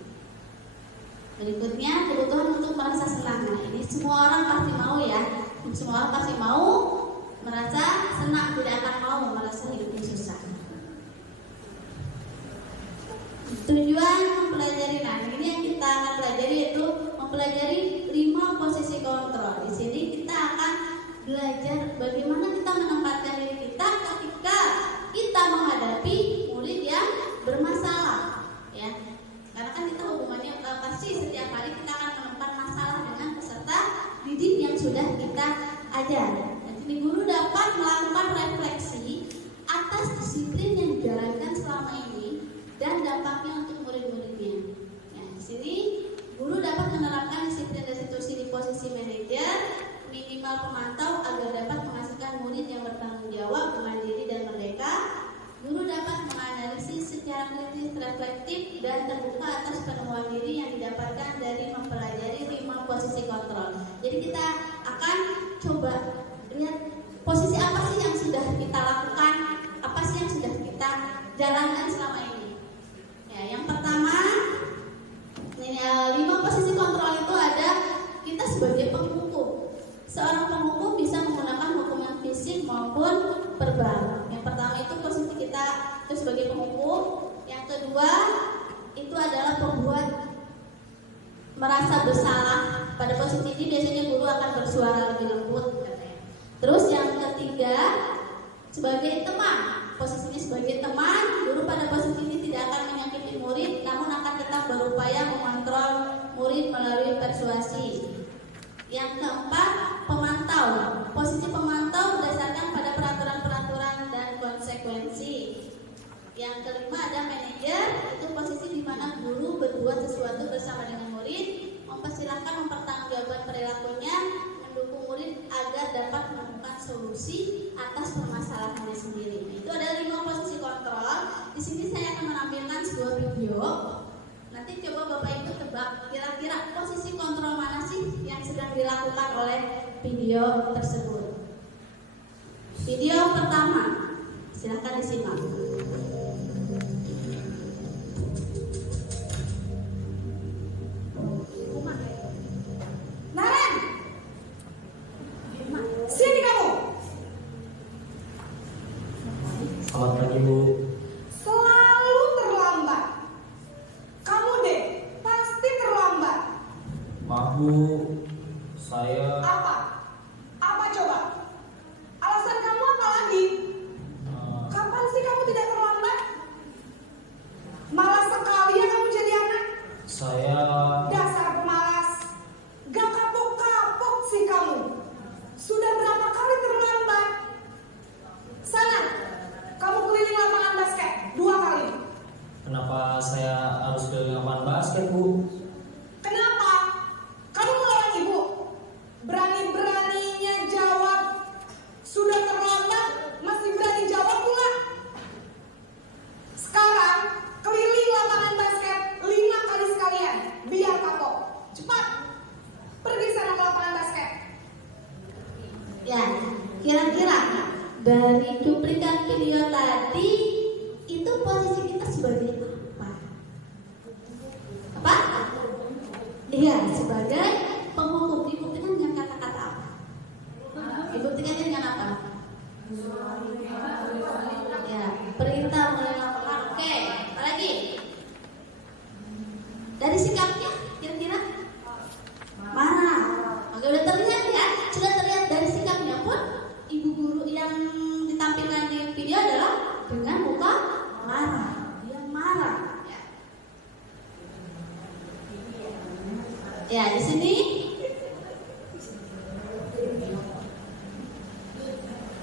Berikutnya kebutuhan untuk merasa senang. Nah, ini semua orang pasti mau ya. Semua orang pasti mau merasa senang, tidak akan mau merasa hidupnya susah. Tujuan mempelajari, nah ini yang kita akan pelajari yaitu mempelajari 5 posisi kontrol. Di sini kita akan belajar bagaimana kita menempatkan diri kita ketika kita menghadapi murid yang bermasalah, ya. Karena kan kita hubungannya pasti setiap hari kita akan menempat masalah dengan peserta didik yang sudah kita ajar. Jadi guru dapat melakukan refleksi atas disiplin yang dijalankan selama ini dan dampaknya untuk murid-muridnya. Ya, di sini guru dapat menerapkan disiplin restitusi di posisi manajer, minimal pemantau agar dapat menghasilkan murid yang bertanggung jawab, mandiri dan merdeka. Guru dapat menganalisis secara kritis, reflektif dan terbuka atas penemuan diri yang didapatkan dari mempelajari 5 posisi kontrol. Jadi kita akan coba lihat posisi apa sih yang sudah kita lakukan, apa sih yang sudah kita jalankan selama ini. Ya, yang pertama, 5 posisi kontrol itu ada kita sebagai penghukum. Seorang penghukum bisa menggunakan hukuman fisik maupun verbal. Yang pertama itu posisi kita itu sebagai penghukum. Yang kedua itu adalah pembuat merasa bersalah. Pada posisi ini biasanya guru akan bersuara lebih lembut katanya. Terus yang ketiga sebagai teman. Posisinya sebagai teman, guru pada posisi ini tidak akan menyakiti murid, namun akan tetap berupaya mengontrol murid melalui persuasi. Yang keempat, pemantau. Posisi pemantau berdasarkan pada peraturan-peraturan dan konsekuensi. Yang kelima ada manajer, itu posisi di mana guru berbuat sesuatu bersama dengan murid, mempersilahkan mempertanggungjawabkan perilakunya, mendukung murid agar dapat menemukan solusi atas permasalahannya sendiri. Itu ada 5 posisi kontrol. Di sini saya akan menampilkan sebuah video. Nanti coba Bapak Ibu tebak kira-kira posisi kontrol mana sih yang sedang dilakukan oleh video tersebut. Video pertama, silakan disimak. Naren, sini kamu. Selamat pagi Bu. Selalu terlambat. Kamu deh pasti terlambat. Maaf Bu, saya Apa? Apa coba? Alasan kamu apa lagi? Kapan sih kamu tidak terlambat? Malas sekali ya kamu jadi anak. saya Dasar pemalas. Gak kapok-kapok sih kamu. Sudah berapa kali terlambat? Sana, kamu keliling lapangan basket 2 kali. kenapa saya harus ke lapangan basket Bu? Kenapa? Kamu melawan ibu. Berani-beraninya jawab. Sudah terlambat, masih berani jawab pula. Sekarang, keliling lapangan basket 5 kali sekalian. Biar kapok. Cepat. Pergi sana ke lapangan basket. Ya, kira-kira dari cuplikan video tadi itu posisi kita sebagai apa? Apa? Iya, sebagai penghukum. Dibuktikan dengan kata-kata apa? Dibuktikan dengan apa? Ya, perintah melakukan. Oke, apa lagi? Dari sikapnya, kira-kira marah. Oke, udah terlihat ya, sudah terlihat dari sikapnya pun ibu guru yang ditampilkan di video adalah dengan muka marah. Dia marah. Ya, di sini.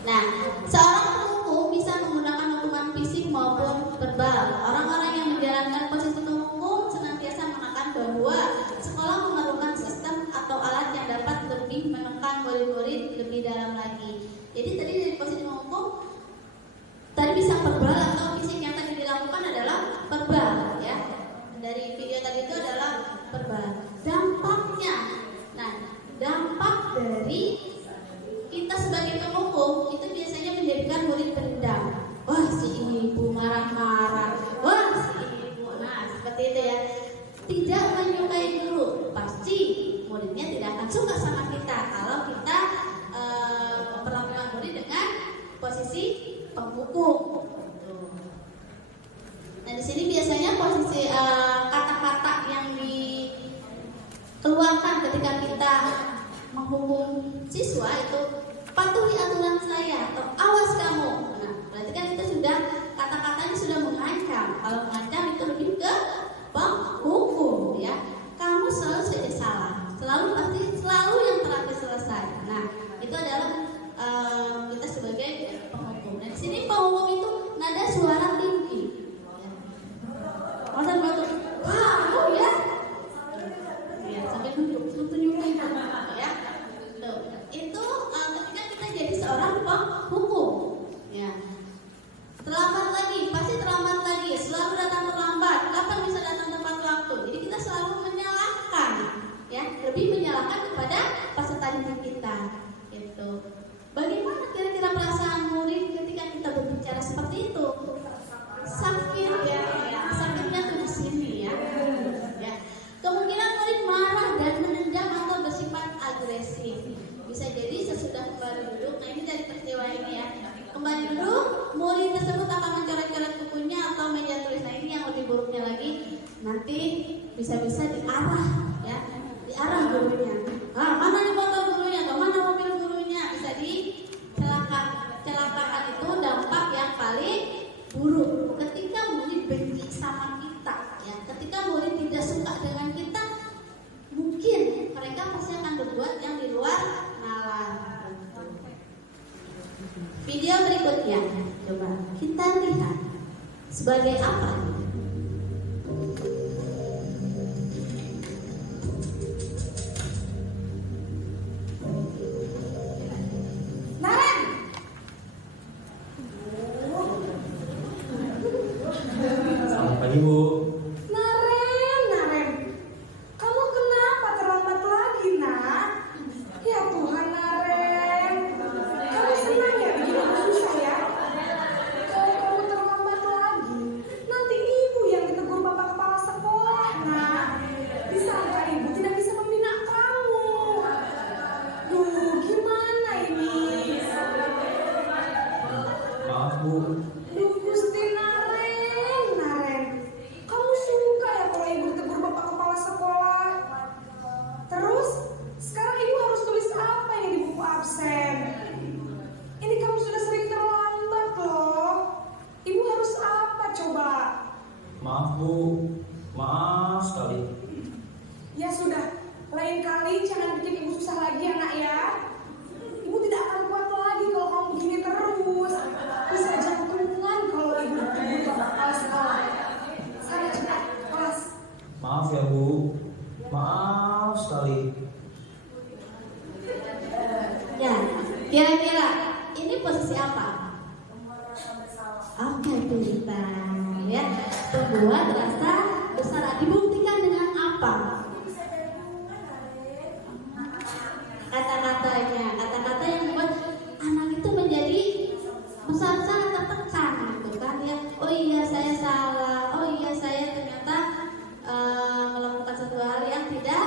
Nah, seorang penghukum bisa menggunakan hukuman fisik maupun verbal. Orang-orang yang menjalankan posisi penghukum senantiasa menekan bahwa sekolah memerlukan sistem atau alat yang dapat lebih menekan murid-murid lebih dalam lagi. Jadi tadi dari posisi penghukum tadi bisa verbal atau fisik, yang tadi dilakukan adalah verbal ya. Dari video tadi itu adalah verbal. Dampak dari kita sebagai penghukum itu biasanya menjadikan murid pendam. Wah, si ibu marah-marah. Wah, si ibu. Nah, seperti itu ya. Tidak menyukai guru, pasti muridnya tidak akan suka sama kita kalau kita memperlakukan murid dengan posisi penghukum. Nah, di sini biasanya posisi kata-kata yang dikeluarkan ketika kita menghukum siswa itu patuhi aturan saya atau awas kamu. Nah, berarti kan itu sudah kata-katanya sudah mengancam. Kalau mengancam itu lebih ke penghukum ya. Kamu selalu saja salah, selalu yang terakhir selesai. Nah, itu adalah kita sebagai penghukum. Nah, di sini penghukum itu nada suara tinggi. Masa batuk, wah, ya. Ya, sampai tunjuk ya. Tuh, itu ketika kita jadi seorang penghukum, ya. Terlambat lagi, pasti terlambat lagi. Selalu datang terlambat. Kapan bisa datang tepat waktu? Jadi kita selalu menyalahkan, ya, lebih menyalahkan kepada peserta didik kita. Gitu. Bagaimana kira-kira perasaan murid ketika kita berbicara seperti itu? Sakit ya. Sakitnya tuh di sini ya. Kemungkinan murid marah dan menendam atau bersifat agresif. Bisa jadi sesudah kembali duduk. Nah, ini dari peristiwa ini ya. Kembali duduk, murid tersebut akan mencoret-coret bukunya atau meja tulis. Nah, ini yang lebih buruknya lagi, nanti bisa-bisa diarah ya. Diarah gurunya. Ah, mana nih motor gurunya atau mana mobil gurunya? Bisa dicelakakan. Itu dampak yang paling buruk ketika murid benci sama kita ya. Ketika murid tidak suka dengan kita, mungkin mereka pasti akan berbuat yang di luar nalar. Video berikutnya coba kita lihat sebagai apa. Naren, Selamat pagi Bu. Naren, kamu kenapa terlambat lagi, nak? Ya Tuhan, Naren, kamu senang ya bikin aku susah ya? Kalau kamu terlambat lagi, nanti ibu yang ditegur bapak kepala sekolah, nak. Disangka ibu tidak bisa membina kamu. Duh, gimana ini? Maaf Bu. Duh, Gusti Naren, kamu suka ya kalau ibu ditegur bapak kepala sekolah? Terus, sekarang ibu harus tulis apa yang di buku absen? Ini kamu sudah sering terlambat loh. Ibu harus apa coba? Maaf Bu. Maaf sekali. Ya sudah, lain kali jangan bikin ibu susah lagi ya nak ya. Ibu tidak akan kuat lagi kalau kamu begini terus. Bisa jantungan kalau ibu ditegur bapak kepala sekolah. Sana cepat, kelas. Maaf ya Bu. Maaf sekali. Ya, kira-kira ini posisi apa? Oke, pintar ya. Pembuat rasa bersalah dibuktikan dengan apa? Kata-kata yang membuat anak itu menjadi sangat tertekan gitu kan ya. Oh iya saya salah. Oh iya saya ternyata melakukan satu hal yang tidak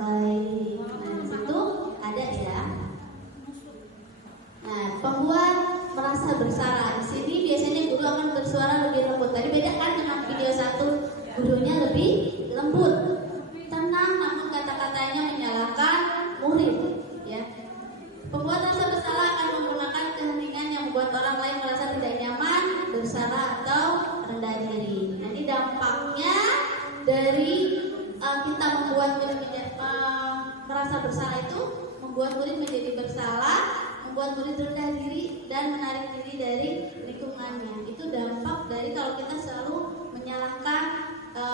baik. Nah, di situ ada ya. Nah, pembuat merasa bersalah. Di sini biasanya guru akan bersuara lebih lembut. Tadi beda kan dengan video 1, gurunya lebih lembut, tenang, namun kata-katanya menyalahkan murid. Ya, pembuat rasa bersalah akan menggunakan keheningan yang membuat orang lain merasa tidak nyaman, bersalah atau rendah diri. Nanti dampaknya dari kita membuat murid merasa bersalah itu membuat murid menjadi bersalah, membuat murid rendah diri dan menarik diri dari lingkungannya. Itu dampak dari kalau kita selalu menyalahkan,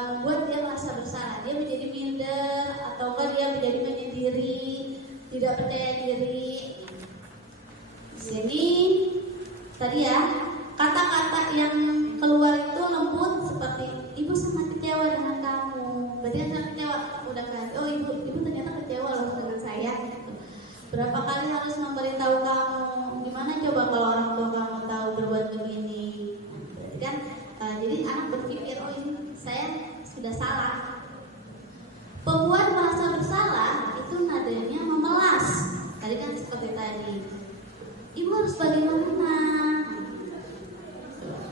membuat dia merasa bersalah. Dia menjadi minder atau enggak dia menjadi menyendiri, tidak percaya diri. Di sini tadi ya, kata-kata yang keluar itu lembut seperti ibu sangat kecewa dengan kamu. Berarti sangat kecewa, udah kan? Oh ibu ternyata kecewa loh dengan saya. Berapa kali harus memberitahu kamu? Gimana coba kalau orang tua kamu tahu berbuat begini? Kan jadi anak berpikir, oh ini saya sudah salah. Pembuat merasa bersalah itu nadanya memelas. Tadi kan seperti tadi. Ibu harus bagaimana?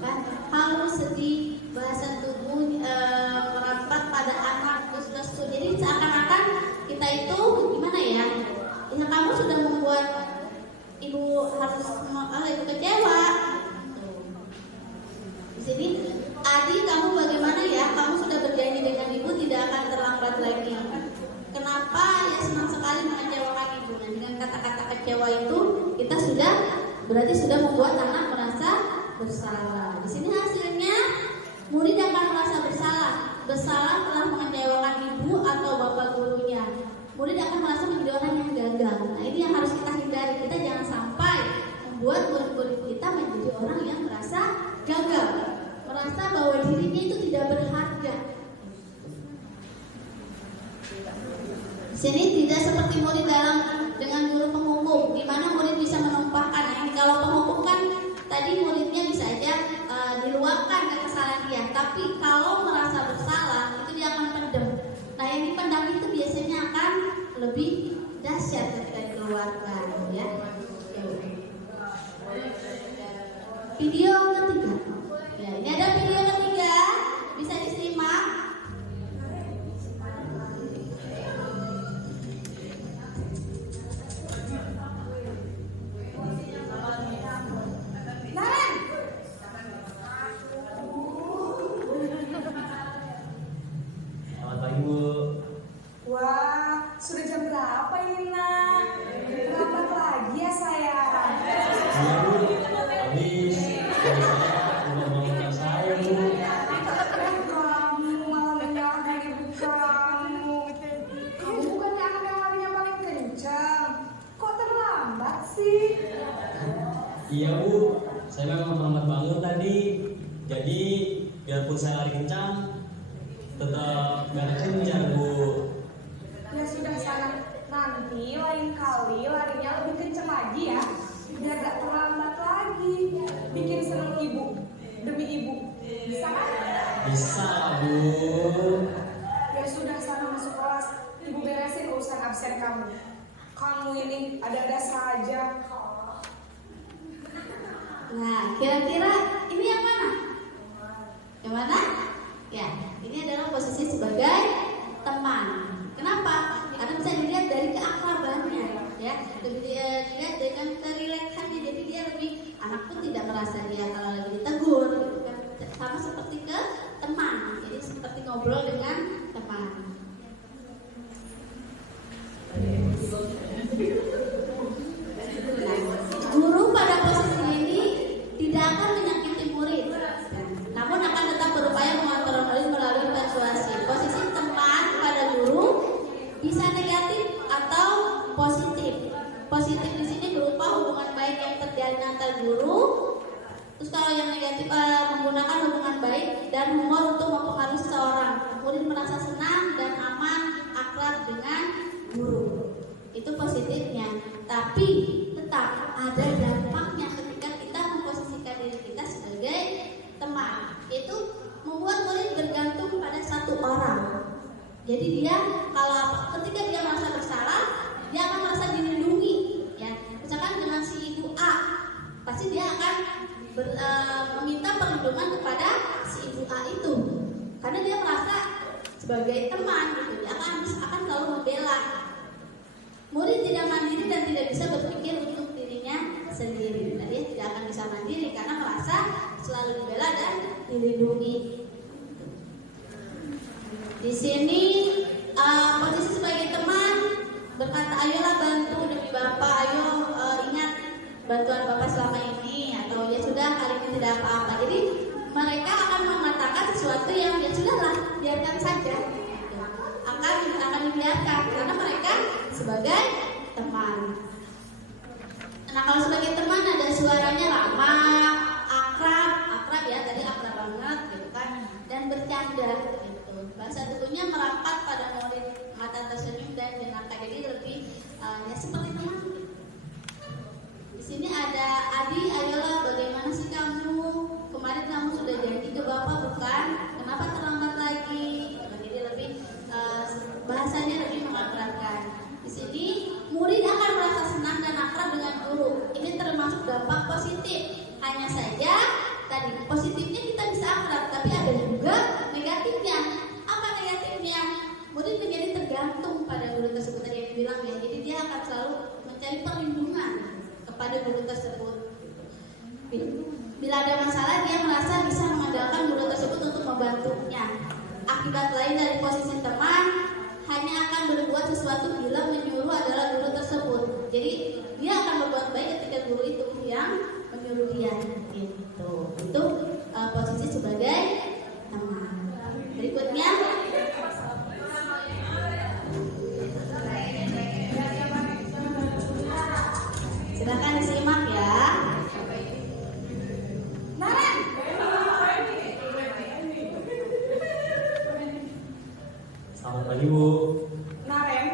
Kan halus, sedih, bahasa tubuh merambat pada anak terus. Jadi seakan-akan kita itu gimana ya? Ya kamu sudah membuat ibu harus ibu kecewa. Di sini, Adi, kamu bagaimana ya? Kamu sudah berjanji dengan ibu tidak akan terlambat lagi. Kenapa ya senang sekali mengecewakan ibu? Nah, dengan kata-kata kecewa itu kita berarti sudah membuat anak merasa bersalah. Di sini hasilnya murid akan merasa bersalah telah mengecewakan ibu atau bapak gurunya. Murid akan merasa menjadi orang yang gagal. Nah, ini yang harus kita hindari. Kita jangan sampai membuat murid-murid kita menjadi orang yang merasa gagal, merasa bahwa dirinya itu tidak berharga. Di sini tidak seperti murid dengan guru penghukum, di mana murid bisa menumpahkan. Nah, kalau penghukum kan tadi muridnya bisa aja diluapkan kesalahan dia, tapi kalau merasa bersalah itu dia akan pendam. Nah, yang dipendam itu biasanya akan lebih dahsyat ketika dikeluarkan, ya. Video ketiga. Ya, ini ada video ketiga, bisa disimak. Selamat pagi, Bu. Wah, sudah jam berapa ini, Nak? Terlambat lagi ya, sayang? Iya, Bu. Habis dari saya udah bangunkan saya, Bu. Kamu malah menyalahkan ibu kamu. Kamu bukannya anak yang larinya paling kencang. Kok terlambat sih? Iya, Bu. Saya memang terlambat bangun tadi. Jadi biarpun saya lari kencang, tetap gak ada kejar, Bu. Ya sudah sana, nanti lain kali larinya lebih kencang lagi ya, biar gak terlambat lagi. Bikin seneng ibu, demi ibu. Bisa kan? Bisa, Bu. Ya sudah sana masuk kelas, ibu beresin urusan absen kamu. Kamu ini ada-ada saja. Nah, kira-kira ini yang mana? Yang mana? Ya, ini adalah posisi sebagai teman. Kenapa? Karena bisa dilihat dari keakrabannya, ya. Dilihat dengan kerileksannya. Jadi dia lebih, anak pun tidak merasa dia kalau lagi ditegur, gitu kan. Sama seperti ke teman. Jadi seperti ngobrol dengan teman. Guru pada posisi ini tidak akan menyakiti murid, namun akan tetap berupaya mengontrol murid melalui persuasi. Posisi teman pada guru bisa negatif atau positif. Positif di sini berupa hubungan baik yang terjalin antar guru. Terus kalau yang negatif menggunakan hubungan baik dan humor untuk mempengaruhi seseorang. Murid merasa senang dan aman, akrab dengan guru. Itu positifnya. Tapi tetap ada dampaknya ketika kita memposisikan diri kita sebagai teman. Itu membuat murid bergantung pada satu orang. Jadi dia ketika dia merasa bersalah, dia akan merasa dilindungi, ya. Misalkan dengan si ibu A, pasti dia akan meminta perlindungan kepada si ibu A itu, karena dia merasa sebagai teman, gitu. Dia akan selalu membela. Murid tidak mandiri dan tidak bisa berpikir untuk dirinya sendiri. Nah, dia tidak akan bisa mandiri karena merasa selalu dibela dan dilindungi. Di sini posisi sebagai teman berkata, ayolah bantu demi Bapak, ayo ingat bantuan Bapak selama ini, atau ya sudah kali ini tidak apa-apa. Jadi mereka akan mengatakan sesuatu yang ya sudahlah, biarkan saja. Akan dibiarkan karena mereka sebagai teman. Nah, kalau sebagai teman ada suaranya ramah, akrab ya, tadi akrab banget gitu kan, dan bercanda gitu. Bahasa tubuhnya merapat pada murid, mata tersenyum dan jenaka, jadi lebih ya seperti teman. sini ada Adi, ayolah bagaimana sih kamu? Kemarin kamu sudah janji ke Bapak bukan? Kenapa terlambat lagi? Jadi lebih bahasanya lebih mengakrabkan. Di sini murid akan merasa senang dan akrab dengan guru. Ini termasuk dampak positif. Hanya saja tadi positifnya kita bisa akrab, tapi ada juga negatifnya. Apa negatifnya? Murid menjadi tergantung pada guru tersebut tadi yang dibilang ya. Jadi dia akan selalu mencari perlindungan kepada guru tersebut. Bila ada masalah, dia merasa bisa mengandalkan guru tersebut untuk membantunya. Akibat lain dari posisi teman hanya akan berbuat sesuatu bila menyuruh adalah guru tersebut. Jadi dia akan berbuat baik ketika guru itu yang menyuruh dia. Gitu. Itu posisi sebagai teman. Berikutnya. Silakan disimak ya. Naren, Selamat pagi Bu. Naren,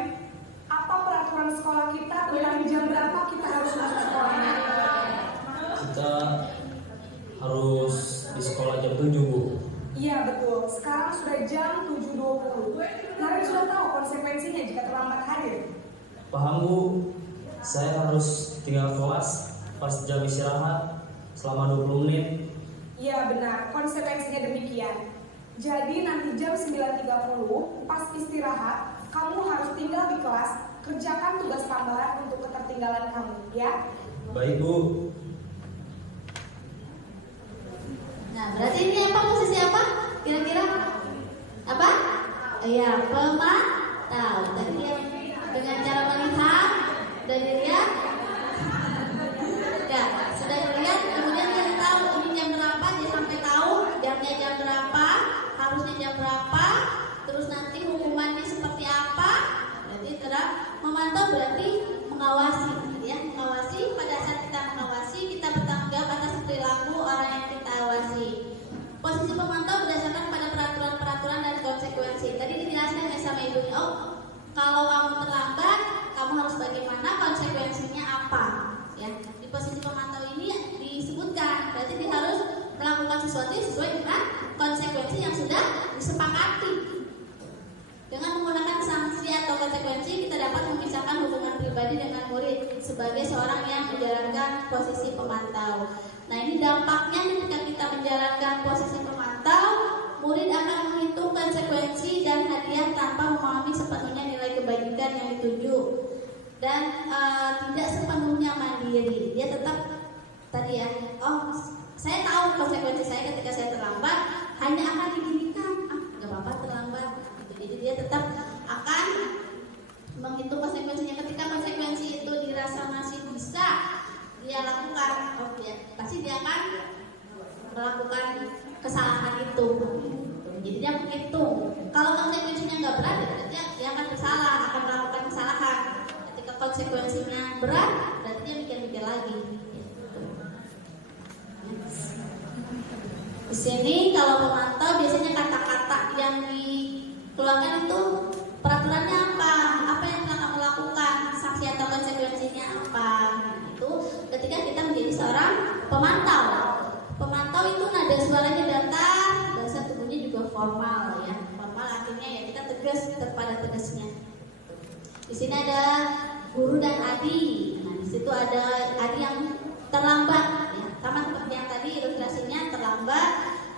apa peraturan sekolah kita tentang jam berapa kita harus masuk sekolahnya? Kita harus di sekolah jam 7 Bu. Iya betul, sekarang sudah jam 7.20. Naren sudah tahu konsekuensinya jika terlambat hadir. Paham Bu, saya harus tinggal kelas pas jam istirahat selama 20 menit. Iya benar, konsekuensinya demikian. Jadi nanti jam 9.30 pas istirahat, kamu harus tinggal di kelas, kerjakan tugas tambahan untuk ketertinggalan kamu, ya? Baik Bu. Nah, berarti ini apa posisi apa? Kira-kira apa? Iya, pemantau. Tadi dia dengan cara melihat dan dilihat. Ya, sudah dilihat, kemudian dia tahu ini jam berapa, dia sampai tahu jamnya jam berapa, harusnya jam berapa, terus nanti hukumannya seperti apa. Berarti terap memantau berarti mengawasi, ya, mengawasi. Pada saat kita mengawasi, kita bertanggung jawab atas perilaku orang yang kita awasi. Posisi pemantau berdasarkan pada peraturan-peraturan dan konsekuensi. Tadi dijelaskan ya sama ibunya, oh kalau kamu terlambat, kamu harus bagaimana, konsekuensinya apa, ya. Di posisi pemantau ini disebutkan, berarti dia harus melakukan sesuatu sesuai dengan konsekuensi yang sudah disepakati. Dengan menggunakan sanksi atau konsekuensi, kita dapat memisahkan hubungan pribadi dengan murid sebagai seorang yang menjalankan posisi pemantau. Nah, ini dampaknya ketika kita menjalankan posisi pemantau, murid akan menghitung konsekuensi dan hadiah tanpa memahami sepenuhnya nilai kebajikan yang dituju, dan tidak sepenuhnya mandiri. Dia tetap tadi ya, oh saya tahu konsekuensi saya ketika saya terlambat, hanya akan diginikan, gak apa-apa terlambat. Jadi dia tetap akan menghitung konsekuensinya. Ketika konsekuensi itu dirasa masih bisa dia lakukan, oh ya, pasti dia akan melakukan kesalahan itu. Jadi dia menghitung. Kalau konsekuensinya nggak berat, berarti dia akan bersalah, akan melakukan kesalahan. Ketika konsekuensinya berat, berarti dia mikir-mikir lagi. Di sini kalau pemantau biasanya kata-kata yang dikeluarkan itu peraturannya apa? Apa yang telah kamu lakukan? Sanksi atau konsekuensinya apa? Itu ketika kita menjadi seorang pemantau. Pemantau itu nada suaranya datar, bahasa tubuhnya juga formal ya. Formal artinya ya kita tegas kepada tegasnya. Di sini ada guru dan Adi. Nah, di situ ada Adi yang terlambat ya. Sama seperti yang tadi ilustrasinya terlambat.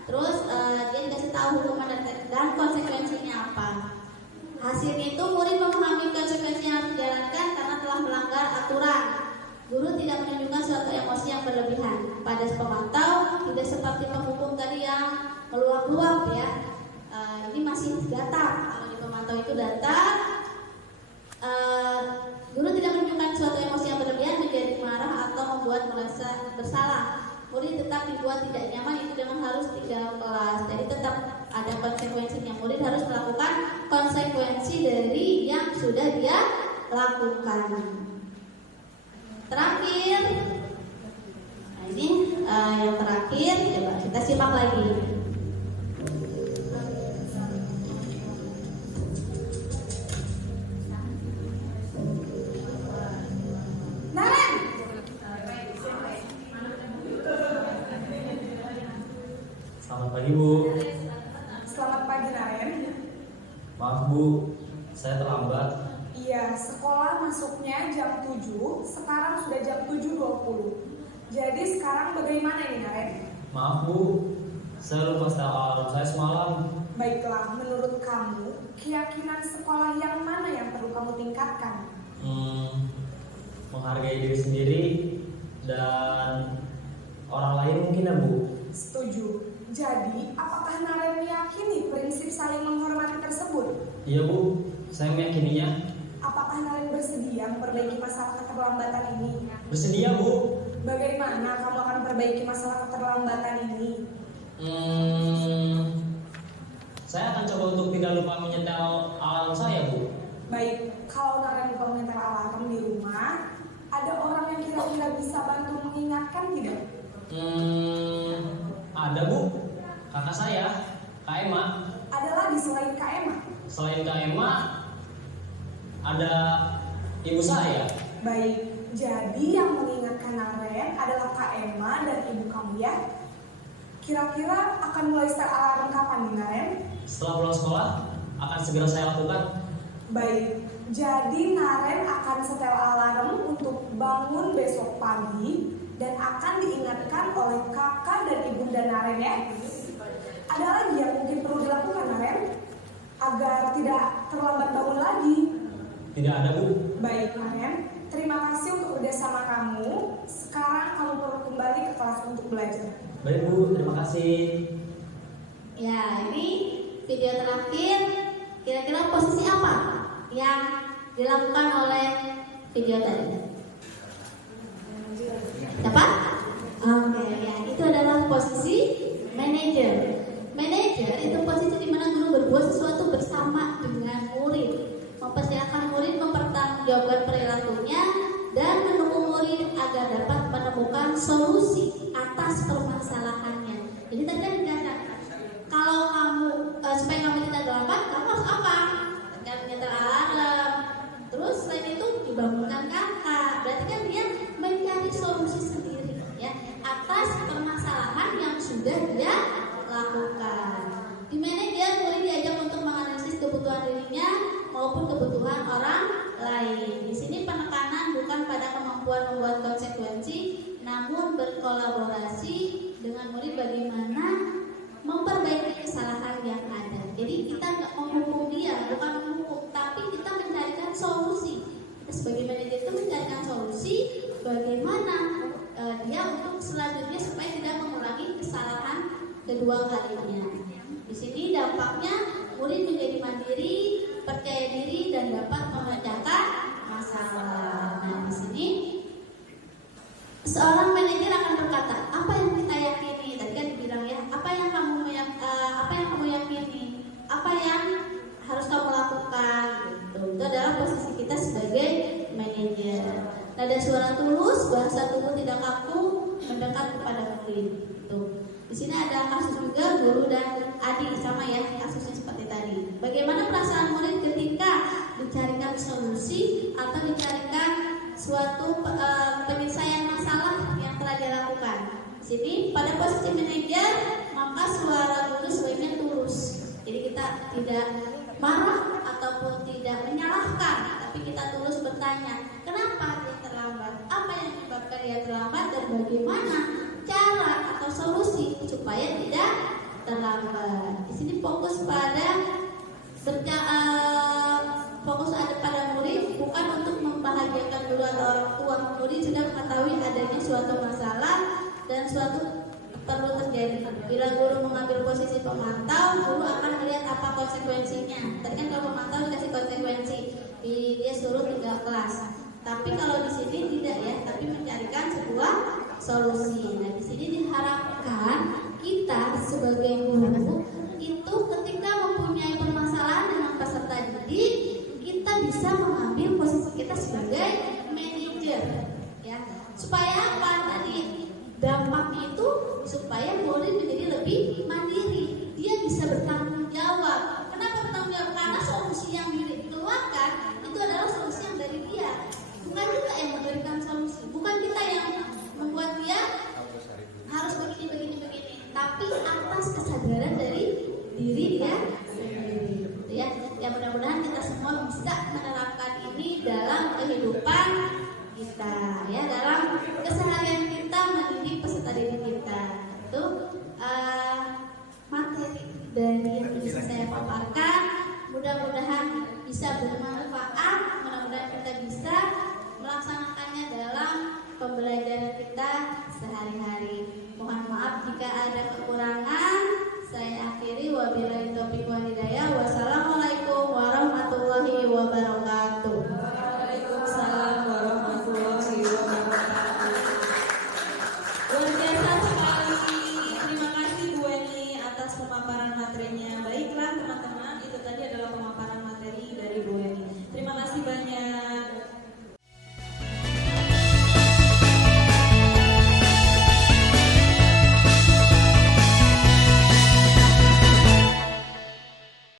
Terus dia dikasih tahu hukuman dan konsekuensinya apa. Hasilnya itu murid memahami konsekuensi yang harus dijalankan karena telah melanggar aturan. Guru tidak menunjukkan suatu emosi yang berlebihan. Pada pemantau tidak seperti penghukum tadi yang meluap-luap ya. Ini masih datar. Kalau di pemantau itu datar. Guru tidak menunjukkan suatu emosi yang berlebihan menjadi marah atau membuat merasa bersalah. Murid tetap dibuat tidak nyaman itu dengan harus tinggal kelas. Jadi tetap ada konsekuensinya. Murid harus melakukan konsekuensi dari yang sudah dia lakukan. Terakhir, nah ini yang terakhir, coba kita simak lagi. Naren, sekarang sudah jam 7.20. Jadi sekarang bagaimana ini Naren? Maaf Bu, saya lupa setel alarm saya semalam. Baiklah, menurut kamu, keyakinan sekolah yang mana yang perlu kamu tingkatkan? Menghargai diri sendiri dan orang lain mungkin ya Bu. Setuju. Jadi, apakah Naren meyakini prinsip saling menghormati tersebut? Iya Bu, saya meyakininya. Apakah Naren bersedia memperbaiki masalah keterlambatan ini? Bersedia Bu. Bagaimana kamu akan memperbaiki masalah keterlambatan ini? Saya akan coba untuk tidak lupa menyetel alarm saya Bu. Baik, kalau Naren lupa menyetel alarm di rumah, ada orang yang kira-kira bisa bantu mengingatkan tidak? Ada Bu, kakak saya, Kak Emma. Ada lagi selain Kak Emma? Selain Kak Emma, ada ibu saya. Baik, jadi yang mengingatkan Naren adalah Kak Emma dan ibu kamu ya. Kira-kira akan mulai setel alarm kapan nih Naren? Setelah pulang sekolah, akan segera saya lakukan. Baik, jadi Naren akan setel alarm untuk bangun besok pagi dan akan diingatkan oleh kakak dan ibunda Naren ya. Ada lagi yang mungkin perlu dilakukan Naren agar tidak terlambat bangun lagi? Tidak ada Bu. Baik Naren, terima kasih untuk kerjasama kamu. Sekarang kamu perlu kembali ke kelas untuk belajar. Baik Bu, terima kasih. Ya, ini video terakhir. Kira-kira posisi apa yang dilakukan oleh video tadi? Dapat? Oke, ya, itu adalah posisi manajer. Manajer itu posisi di mana guru berbuat sesuatu bersama dengan murid, mempersilakan murid mempertanggungjawabkan perilakunya dan mendukung murid agar dapat menemukan solusi atas permasalahannya. Jadi tadi kan dikatakan, kalau kamu supaya kamu tidak terlambat, kamu harus apa? Jangan menyetel alarm. Terus selain itu dibangunkan kakak. Berarti kan dia mencari solusi sendiri ya atas permasalahan yang sudah dia lakukan. Di manajer murid diajak untuk menganalisis kebutuhan dirinya maupun kebutuhan orang lain. Di sini penekanan bukan pada kemampuan membuat konsekuensi, namun berkolaborasi dengan murid bagaimana memperbaiki kesalahan yang ada. Jadi kita nggak menghukum dia, bukan menghukum, tapi kita mencarikan solusi. Kita sebagai manajer itu mencarikan solusi bagaimana dia untuk selanjutnya supaya tidak mengulangi kesalahan kedua kalinya. Di sini dampaknya murid menjadi mandiri, percaya diri dan dapat memecahkan masalah. Nah, di sini seorang manajer akan berkata, apa yang kita yakini? Tadi kan dibilang ya, apa yang kamu yakini? Apa yang harus kamu lakukan? Itu adalah posisi kita sebagai manajer. Nada suara tulus, bahasa tubuh tidak kaku, mendekat kepada murid. Di sini ada kasus juga guru dan adik, sama ya kasusnya seperti tadi. Bagaimana perasaan murid ketika dicarikan solusi atau dicarikan suatu penyelesaian masalah yang telah dilakukan? Di sini pada posisi manajer, maka suara guru sebaiknya tulus. Jadi kita tidak marah ataupun tidak menyalahkan, tapi kita tulus bertanya, kenapa dia terlambat? Apa yang menyebabkan dia terlambat dan bagaimana cara atau solusi supaya tidak terlambat. Di sini fokus ada pada murid, bukan untuk membahagiakan guru atau orang tua. Murid sudah mengetahui adanya suatu masalah dan suatu perlu terjadi. Bila guru mengambil posisi pemantau, guru akan melihat apa konsekuensinya. Tadi kan kalau pemantau dikasih konsekuensi, dia suruh tinggal kelas. Tapi kalau di sini tidak ya, tapi mencarikan sebuah solusi. Nah, di sini diharapkan kita sebagai guru